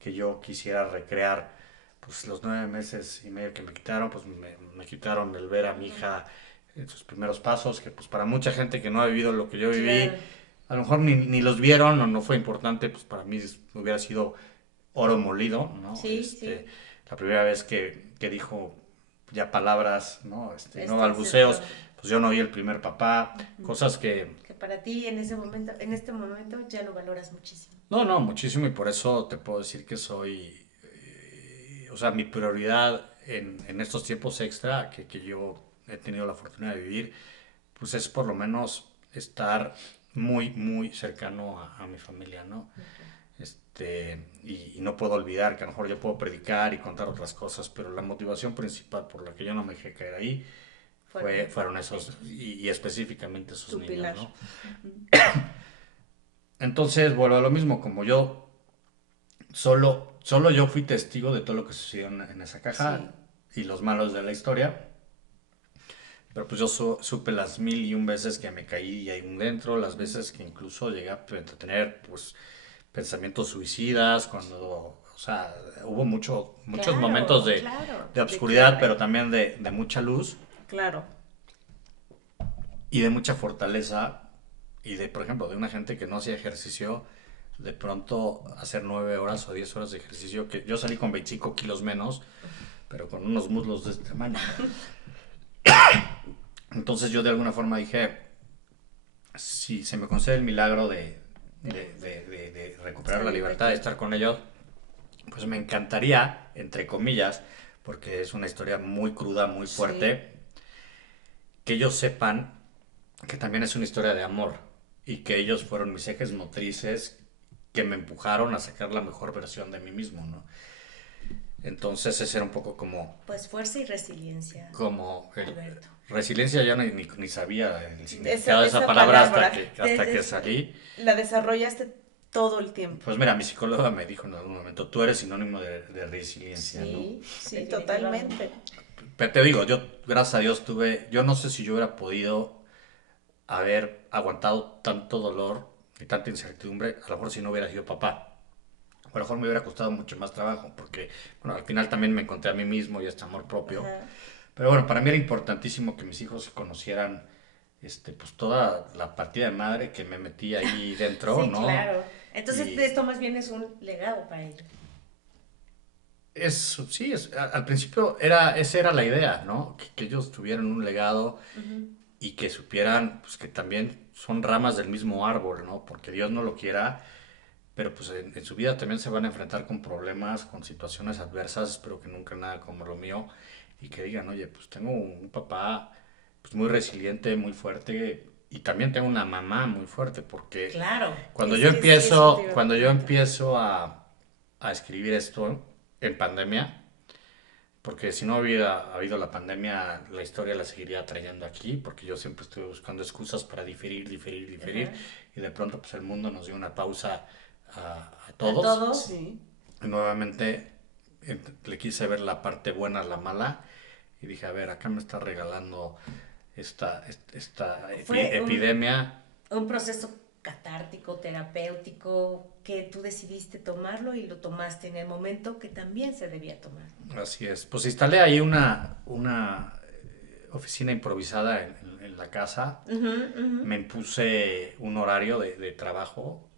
yo quisiera recrear, pues los 9 meses y medio que me quitaron, pues me quitaron el ver a mi hija en sus primeros pasos, que pues para mucha gente que no ha vivido lo que yo viví, Claro. a lo mejor ni los vieron o no fue importante, pues para mí hubiera sido oro molido, ¿no? Sí. La primera vez que dijo ya palabras, ¿no? No balbuceos, pues yo no oí el primer papá, cosas que para ti en este momento ya lo valoras muchísimo. No, muchísimo, y por eso te puedo decir que soy, o sea, mi prioridad en estos tiempos extra que yo he tenido la fortuna de vivir, pues es por lo menos estar muy, muy cercano a mi familia, ¿no? Y no puedo olvidar que a lo mejor yo puedo predicar y contar otras cosas, pero la motivación principal por la que yo no me dejé caer ahí fueron esos, y específicamente esos niños, pilar, ¿no? Entonces, vuelvo a lo mismo, como yo solo yo fui testigo de todo lo que sucedió en esa caja y los malos de la historia, pero pues yo supe las 1001 veces que me caí ahí dentro, las veces que incluso llegué a tener pues pensamientos suicidas, cuando, o sea, hubo muchos momentos de obscuridad, pero también de mucha luz. Claro. Y de mucha fortaleza, y por ejemplo, de una gente que no hacía ejercicio, de pronto hacer 9 horas o 10 horas de ejercicio, que yo salí con 25 kilos menos, pero con unos muslos de este tamaño. Entonces yo de alguna forma dije, si se me concede el milagro de recuperar la libertad, de estar con ellos, pues me encantaría, entre comillas, porque es una historia muy cruda, muy fuerte, que ellos sepan que también es una historia de amor y que ellos fueron mis ejes motrices que me empujaron a sacar la mejor versión de mí mismo, ¿no? Entonces ese era un poco como... Pues fuerza y resiliencia. Como Alberto. Resiliencia ya ni sabía el significado de esa palabra hasta que salí. La desarrollaste todo el tiempo. Pues mira, mi psicóloga me dijo en algún momento, tú eres sinónimo de resiliencia, ¿no? Sí, totalmente. Pero te digo, yo gracias a Dios yo no sé si yo hubiera podido haber aguantado tanto dolor y tanta incertidumbre, a lo mejor si no hubiera sido papá. A lo mejor me hubiera costado mucho más trabajo, porque bueno, al final también me encontré a mí mismo y este amor propio. Ajá. Pero bueno, para mí era importantísimo que mis hijos conocieran pues toda la partida de madre que me metí ahí dentro, sí, ¿no? Claro. Entonces esto más bien es un legado para ellos. Sí, al principio esa era la idea, ¿no? Que ellos tuvieran un legado Ujú. y que supieran, pues que también son ramas del mismo árbol, ¿no? Porque Dios no lo quiera, pero pues en su vida también se van a enfrentar con problemas, con situaciones adversas, espero que nunca nada como lo mío, y que digan, oye, pues tengo un papá pues muy resiliente, muy fuerte, y también tengo una mamá muy fuerte, porque Claro. Es que eso te iba a cuando yo preguntar. empiezo a escribir esto en pandemia, porque si no hubiera habido la pandemia, la historia la seguiría trayendo aquí, porque yo siempre estuve buscando excusas para diferir, diferir, diferir, Ajá. y de pronto pues el mundo nos dio una pausa a A todos. todos. Sí. Y nuevamente le quise ver la parte buena, la mala, y dije, a ver, acá me está regalando esta Fue epidemia. un proceso catártico, terapéutico, que tú decidiste tomarlo y lo tomaste en el momento que también se debía tomar. Así es. Pues instalé ahí una oficina improvisada en la casa. Ujú, ujú. Me impuse un horario de trabajo,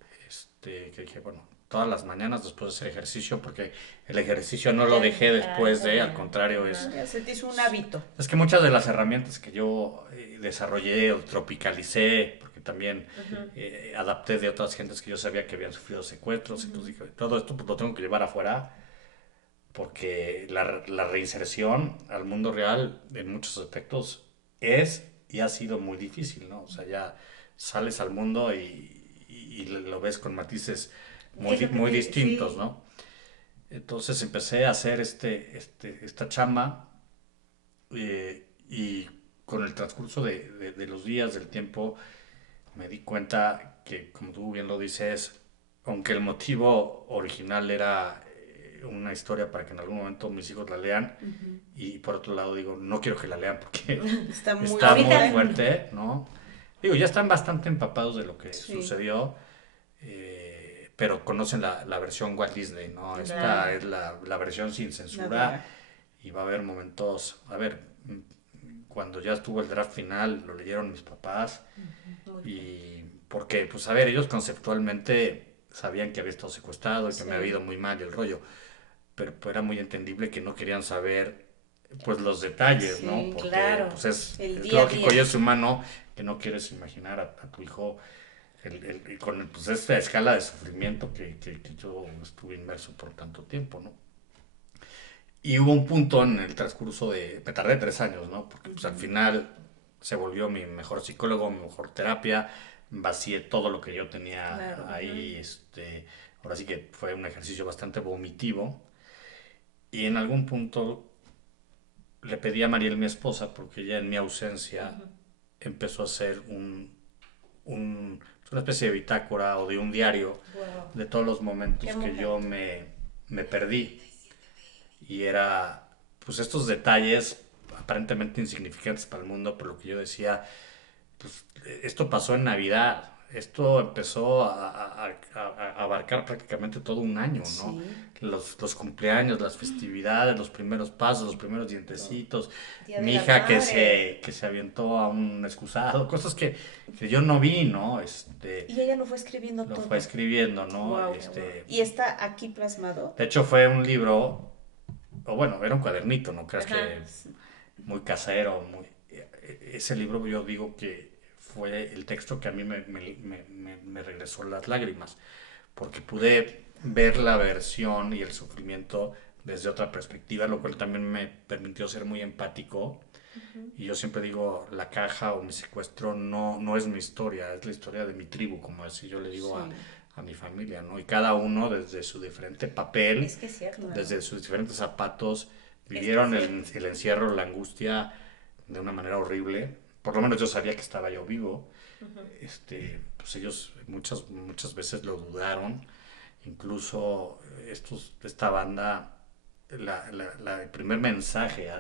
que dije, bueno, todas las mañanas después de hacer ejercicio, porque el ejercicio no lo Ya, dejé después ya, al ya. contrario, Ajá. Ya se te hizo un hábito. es que muchas de las herramientas que yo desarrollé o tropicalicé, porque también Ujú, adapté de otras gentes que yo sabía que habían sufrido secuestros, ujú. entonces dije, todo esto pues, lo tengo que llevar afuera, porque la reinserción al mundo real en muchos aspectos es y ha sido muy difícil, ¿no? O sea, ya sales al mundo y lo ves con matices Es lo que muy te... distintos, Sí. ¿no? Entonces empecé a hacer esta chamba y con el transcurso de los días, del tiempo, me di cuenta que, como tú bien lo dices, aunque el motivo original era una historia para que en algún momento mis hijos la lean, Ujú. y por otro lado digo, no quiero que la lean porque Está muy está muy Ahorita, fuerte. fuerte, ¿no? Digo, ya están bastante empapados de lo que Sí, sucedió, pero conocen la versión Walt Disney, ¿no? Esta claro. es la versión sin la censura dura. y va a haber momentos, a ver, cuando ya estuvo el draft final, lo leyeron mis papás Muy fuerte. y porque, pues a ver, ellos conceptualmente sabían que había estado secuestrado y que me había ido Sí, muy mal el rollo, pero pues, era muy entendible que no querían saber pues los detalles, ¿no? sí. Porque Claro. pues El es día a lógico y día. es humano que no quieres imaginar a tu hijo con pues, esta escala de sufrimiento que yo estuve inmerso por tanto tiempo, ¿no? Y hubo un punto en el transcurso me tardé 3 años, ¿no? Porque pues al Ujú. final se volvió mi mejor psicólogo, mi mejor terapia, vacié todo lo que yo tenía Claro. Ujú. ahí, ahora sí que fue un ejercicio bastante vomitivo. Y en algún punto le pedí a Mariel, mi esposa, porque ella en mi ausencia Ujú. empezó a hacer una especie de bitácora o de un diario Wow. de todos los Qué momentos que yo momento. me perdí. Y era, pues estos detalles aparentemente insignificantes para el mundo, por lo que yo decía, pues esto pasó en Navidad, esto empezó a abarcar prácticamente todo un año, ¿no? Sí, Los cumpleaños, las festividades, los primeros pasos, los primeros todo. dientecitos, Día de mi la hija madre. que se aventó a un excusado, cosas que yo no vi, ¿no? Y ella lo fue escribiendo Lo fue todo. escribiendo, ¿no? Wow. Qué guau. Y está aquí plasmado. De hecho fue un libro, o bueno, era un cuadernito, no creas Ajá. que muy casero, ese libro yo digo que fue el texto que a mí me regresó las lágrimas, porque pude ver la versión y el sufrimiento desde otra perspectiva, lo cual también me permitió ser muy empático. Ujú. Y yo siempre digo, la caja o mi secuestro no es mi historia, es la historia de mi tribu, como así yo le digo Sí, a mi familia, ¿no? Y cada uno desde su diferente papel, Es que es cierto. claro. desde sus diferentes zapatos, Es que es vivieron cierto. el encierro, la angustia de una manera horrible. Por lo menos yo sabía que estaba yo vivo. Ujú. Pues ellos muchas veces lo dudaron. Incluso esta banda, el primer mensaje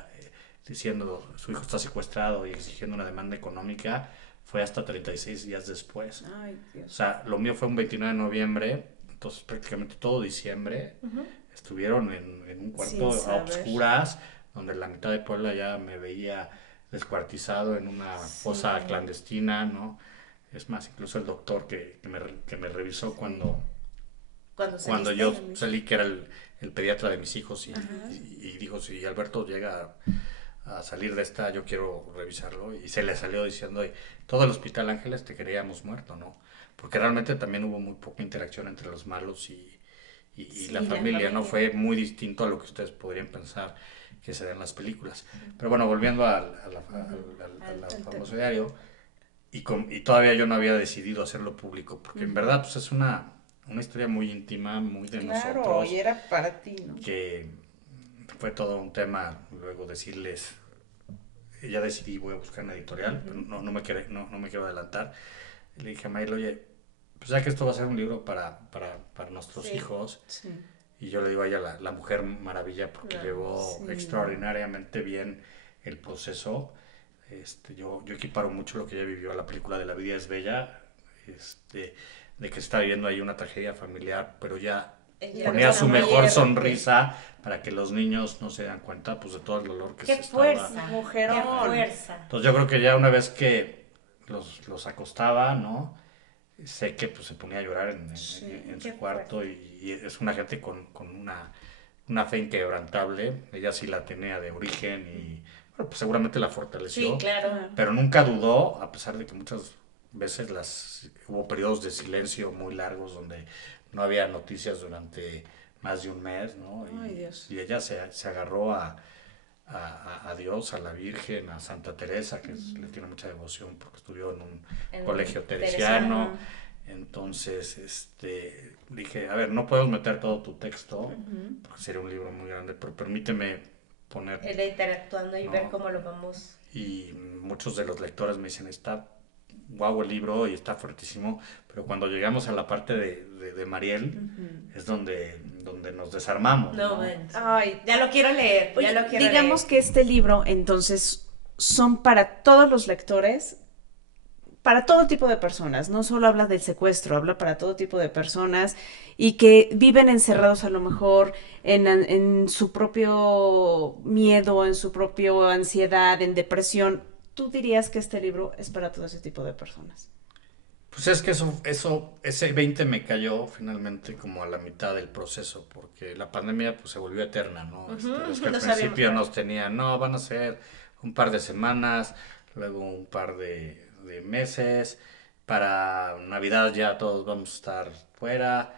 diciendo su hijo está secuestrado y exigiendo una demanda económica fue hasta 36 días después. Ay, O Dios. sea, lo mío fue un 29 de noviembre, entonces prácticamente todo diciembre Ujú. estuvieron en un Sin cuarto a saber. obscuras, donde la mitad de Puebla ya me veía descuartizado en una fosa Sí, clandestina, ¿no? Es más, incluso el doctor que me revisó sí. Cuando cuando yo saliste. Permiso. salí, que era el pediatra de mis hijos y dijo, si Alberto llega a salir de esta, yo quiero revisarlo. Y se le salió diciendo, "Oye, todo el Hospital Ángeles te queríamos muerto, ¿no?". Porque realmente también hubo muy poca interacción entre los malos y Sí, la la familia, ¿no? familia. Fue muy distinto a lo que ustedes podrían pensar que se da en las películas. Pero bueno, volviendo a la famoso diario, y todavía yo no había decidido hacerlo público, porque en verdad pues es una historia muy íntima, muy de Claro, y nosotros, era para ti, ¿no? que fue todo un tema luego decirles, ya decidí, voy a buscar una editorial, pero no me quiero adelantar. Le dije a Mayel, oye, pues ya que esto va a ser un libro para nuestros Sí. hijos, Sí. y yo le digo a ella la Mujer Maravilla porque No, llevó sí. extraordinariamente bien el proceso. Yo equiparo mucho lo que ella vivió a la película de La vida es bella, de que está viviendo ahí una tragedia familiar, pero ya Ella ponía era su muy mejor fuerte. sonrisa para que los niños no se dan cuenta pues de todo el dolor que ¡Qué se estaba. fuerza! Mujerón. ¡Qué fuerza! Entonces yo creo que ya una vez que los acostaba, ¿no? Sé que pues se ponía a llorar Sí, en qué su cuarto y es una gente con una fe inquebrantable. Ella sí la tenía de origen y bueno, pues seguramente la Sí, fortaleció, claro. Claro. pero nunca dudó, a pesar de que muchas veces hubo periodos de silencio muy largos donde no había noticias durante más de un mes, ¿no? Ay, Dios. Y ella se agarró a Dios, a la Virgen, a Santa Teresa, que le tiene mucha devoción porque estudió en un En colegio teresiano. teresiano. Entonces, dije, a ver, no podemos meter todo tu texto, porque sería un libro muy grande, pero permíteme poner, Él interactuando y ver no, cómo lo vamos. y muchos de los lectores me dicen, está guau el libro y está fuertísimo, pero cuando llegamos a la parte de Mariel, es donde nos desarmamos, No, ¿no? bueno. Ay, Ya lo quiero leer, Oye, ya lo quiero digamos leer. que este libro, entonces, son para todos los lectores, para todo tipo de personas. No solo habla del secuestro, habla para todo tipo de personas y que viven encerrados a lo mejor en su propio miedo, en su propia ansiedad, en depresión. ¿Tú dirías que este libro es para todo ese tipo de personas? Pues es que ese 20 me cayó finalmente como a la mitad del proceso, porque la pandemia pues se volvió eterna, ¿no? Es que al No sabíamos principio nada. nos tenían, no, van a ser un par de semanas, luego un par de meses, para Navidad ya todos vamos a estar fuera,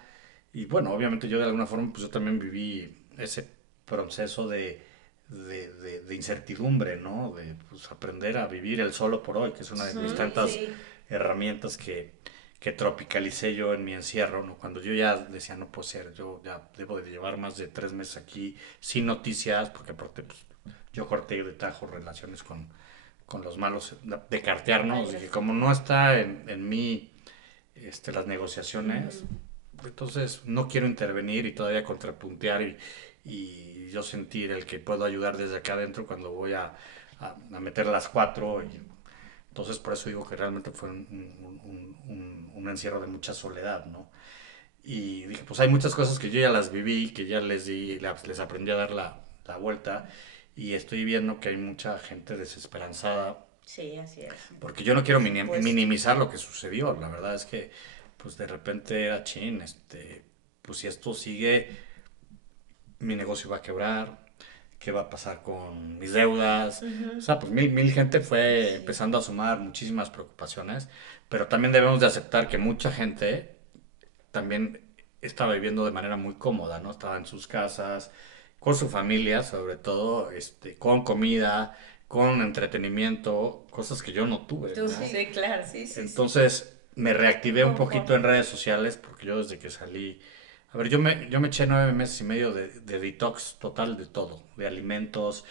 y bueno, obviamente yo de alguna forma pues yo también viví ese proceso de incertidumbre, ¿no? De pues, aprender a vivir el solo por hoy, que es una de mis tantas Sí. herramientas que tropicalicé yo en mi encierro, ¿no? Cuando yo ya decía, no puedo ser, yo ya debo de llevar más de 3 meses aquí sin noticias, porque aparte pues, yo corté de tajo relaciones con los malos de Ay, cartearnos, dije, como no está en mí las negociaciones, entonces no quiero intervenir y todavía contrapuntear y yo sentir el que puedo ayudar desde acá adentro cuando voy a meter las cuatro. Entonces por eso digo que realmente fue un encierro de mucha soledad, ¿no? Y dije, pues hay muchas cosas que yo ya las viví, que ya les aprendí a dar la vuelta y estoy viendo que hay mucha gente desesperanzada Sí, así es. porque yo no quiero supuesto. minimizar lo que sucedió. La verdad es que, pues de repente era chin, pues si esto sigue, mi negocio va a quebrar, qué va a pasar con mis deudas. O sea, pues mil gente fue empezando a sumar muchísimas preocupaciones, pero también debemos de aceptar que mucha gente también estaba viviendo de manera muy cómoda, ¿no? Estaba en sus casas, con su familia, sobre todo, con comida, con entretenimiento, cosas que yo no tuve, Tú, ¿no? sí, claro. Sí, sí, sí. Entonces me reactivé un poquito Confort. en redes sociales porque yo desde que salí, a ver, yo me eché 9 meses y medio de detox total de todo, de alimentos,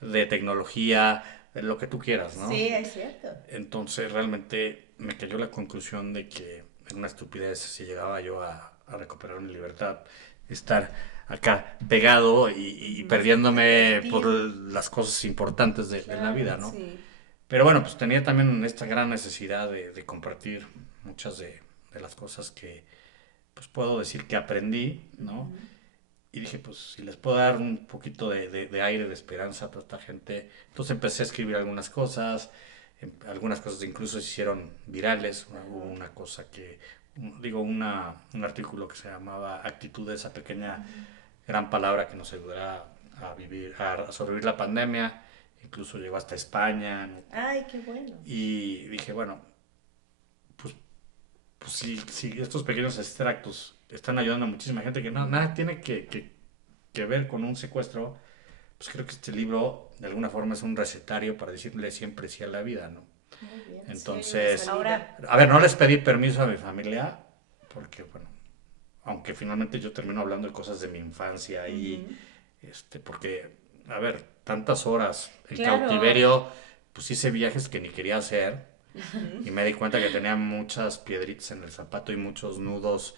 de tecnología, de lo que tú quieras, ¿no? Sí, es cierto. Entonces realmente me cayó la conclusión de que era una estupidez si llegaba yo a recuperar mi libertad, estar acá pegado y perdiéndome por Divertido. las cosas importantes de la vida, ¿no? Sí. Pero bueno, pues tenía también esta gran necesidad de compartir muchas de las cosas que pues puedo decir que aprendí, ¿no? Y dije, pues si les puedo dar un poquito de aire, de esperanza a toda esta gente. Entonces empecé a escribir algunas cosas incluso se hicieron virales. Hubo una cosa un artículo que se llamaba Actitud de esa pequeña gran palabra que nos ayudará a vivir, a sobrevivir la pandemia. Incluso llegó hasta España, ¿no? Ay, qué bueno. Y dije, bueno, pues, pues si estos pequeños extractos están ayudando a muchísima gente que nada tiene que ver con un secuestro, pues creo que este libro de alguna forma es un recetario para decirle siempre sí a la vida, ¿no? Muy bien. Entonces, Sí, ahora, a ver, no les pedí permiso a mi familia, porque bueno, aunque finalmente yo termino hablando de cosas de mi infancia y porque, a ver, tantas horas en claro, cautiverio, pues hice viajes que ni quería hacer y me di cuenta que tenía muchas piedritas en el zapato y muchos nudos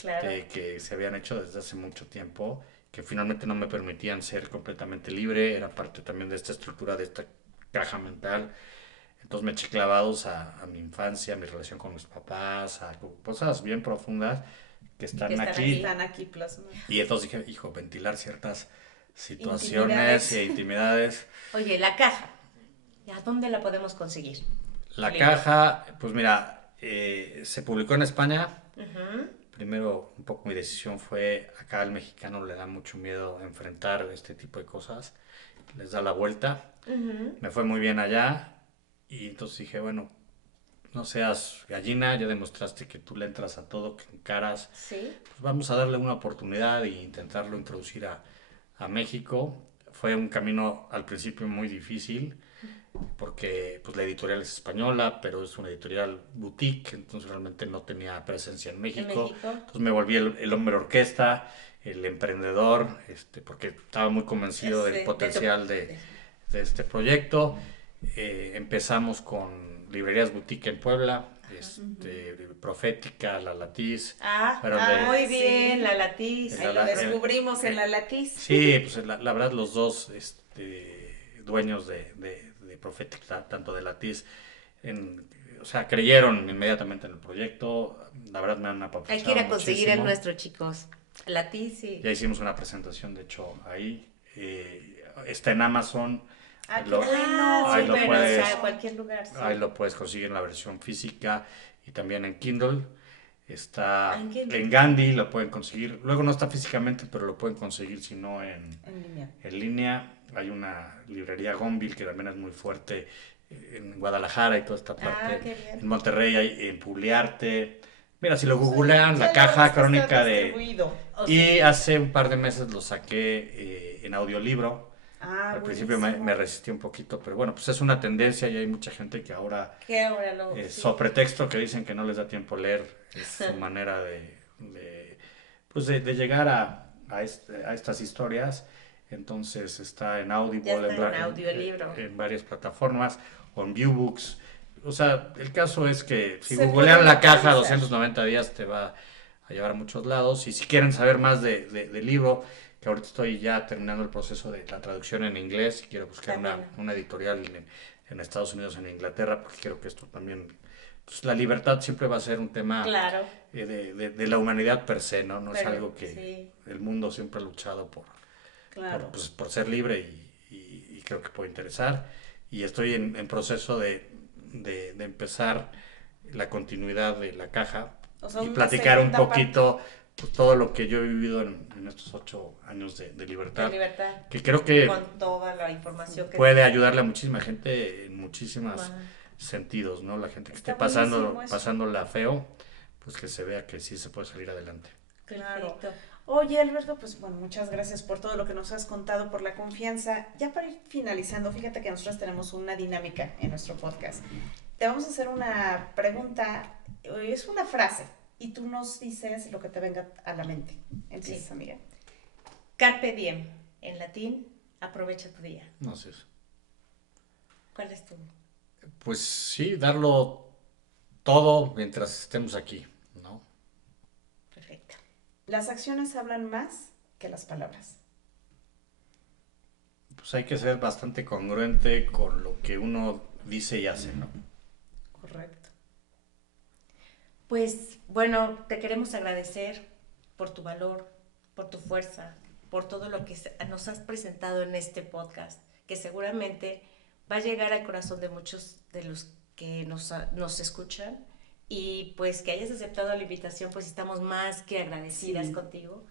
claro. que se habían hecho desde hace mucho tiempo, que finalmente no me permitían ser completamente libre, era parte también de esta estructura, de esta caja mental. Entonces me eché clavados a mi infancia, a mi relación con mis papás, a cosas bien profundas que Que están están Que aquí. aquí. están aquí plasmadas. Y entonces dije, hijo, ventilar ciertas situaciones Intimidades. e intimidades. Oye, la caja, ¿a dónde la podemos conseguir? La Tu libro. caja, pues mira, se publicó en España. Ujú. Primero, un poco mi decisión fue, acá al mexicano le da mucho miedo enfrentar este tipo de cosas, les da la vuelta. Ujú. Me fue muy bien allá y entonces dije, bueno, no seas gallina, ya demostraste que tú le entras a todo, que encaras, Sí. pues vamos a darle una oportunidad e intentarlo introducir a México. Fue un camino al principio muy difícil porque pues, la editorial es española, pero es una editorial boutique, entonces realmente no tenía presencia en En México. México. Entonces me volví el hombre orquesta, el emprendedor, porque estaba muy convencido del Sí, potencial de este proyecto. Empezamos con librerías boutique en Puebla, Profética, La Latiz, Ah, fueron muy sí. bien, la latiz. Ahí lo descubrimos en la latiz. Sí, pues la verdad los dos dueños de Profética, tanto de Latiz, o sea, creyeron inmediatamente en el proyecto. La verdad me han Hay que ir apapachado a conseguir el muchísimo. nuestro, chicos. Latiz, sí. Ya hicimos una presentación, de hecho, ahí. Está en Amazon. Ah, qué Lo- bueno. ahí lo súper, puedes- o sea, cualquier lugar, sí. Ahí lo puedes conseguir en la versión física y también en Kindle. Está ¿En Kindle? en Gandhi, lo pueden conseguir. Luego no está físicamente, pero lo pueden conseguir si no En línea. en línea. Hay una librería Gonville que también es muy fuerte en Guadalajara y toda esta parte. qué bien. En Monterrey hay en Publiarte. Mira, si lo googlean, Ya la caja vemos que crónica está de... distribuido. O Y sea, hace un par de meses lo saqué en audiolibro. Ah, Al principio buenísimo. me resistí un poquito, pero bueno, pues es una tendencia y hay mucha gente que ahora, que ahora lo. Sí. so pretexto que dicen que no les da tiempo leer, es su manera de llegar a estas historias. Entonces está en Audible, Ya está en audiolibro. en varias plataformas, o en Viewbooks. O sea, el caso es que si Se googlean puede la caja localizar. 290 días te va a llevar a muchos lados. Y si quieren saber más del libro, que ahorita estoy ya terminando el proceso de la traducción en inglés, y quiero buscar También. una editorial en Estados Unidos, en Inglaterra, porque quiero que esto también, pues la libertad siempre va a ser un tema Claro. de la humanidad per se, ¿no? No es Pero, algo que sí. el mundo siempre ha luchado Claro. por ser libre y creo que puede interesar. Y estoy en proceso de empezar la continuidad de la caja O sea, y una platicar un segunda poquito pues, todo lo que yo he vivido en estos 8 años de libertad, De libertad. que creo que Con toda la información que. puede ayudarle a muchísima gente en muchísimos Ajá. sentidos, ¿no? La gente que Está esté buenísimo eso. pasándola feo, pues que se vea que sí se puede salir adelante. Claro. Perfecto. Oye, Alberto, pues bueno, muchas gracias por todo lo que nos has contado, por la confianza. Ya para ir finalizando, fíjate que nosotros tenemos una dinámica en nuestro podcast. Te vamos a hacer una pregunta, es una frase, y tú nos dices lo que te venga a la mente. Empiezas, Sí. amiga. Carpe diem. En latín, aprovecha tu día. No sé. ¿Cuál es tu? Pues sí, darlo todo mientras estemos aquí, ¿no? Perfecto. Las acciones hablan más que las palabras. Pues hay que ser bastante congruente con lo que uno dice y hace, ¿no? Correcto. Pues bueno, te queremos agradecer por tu valor, por tu fuerza, por todo lo que nos has presentado en este podcast, que seguramente va a llegar al corazón de muchos de los que nos escuchan y pues que hayas aceptado la invitación, pues estamos más que agradecidas Sí. contigo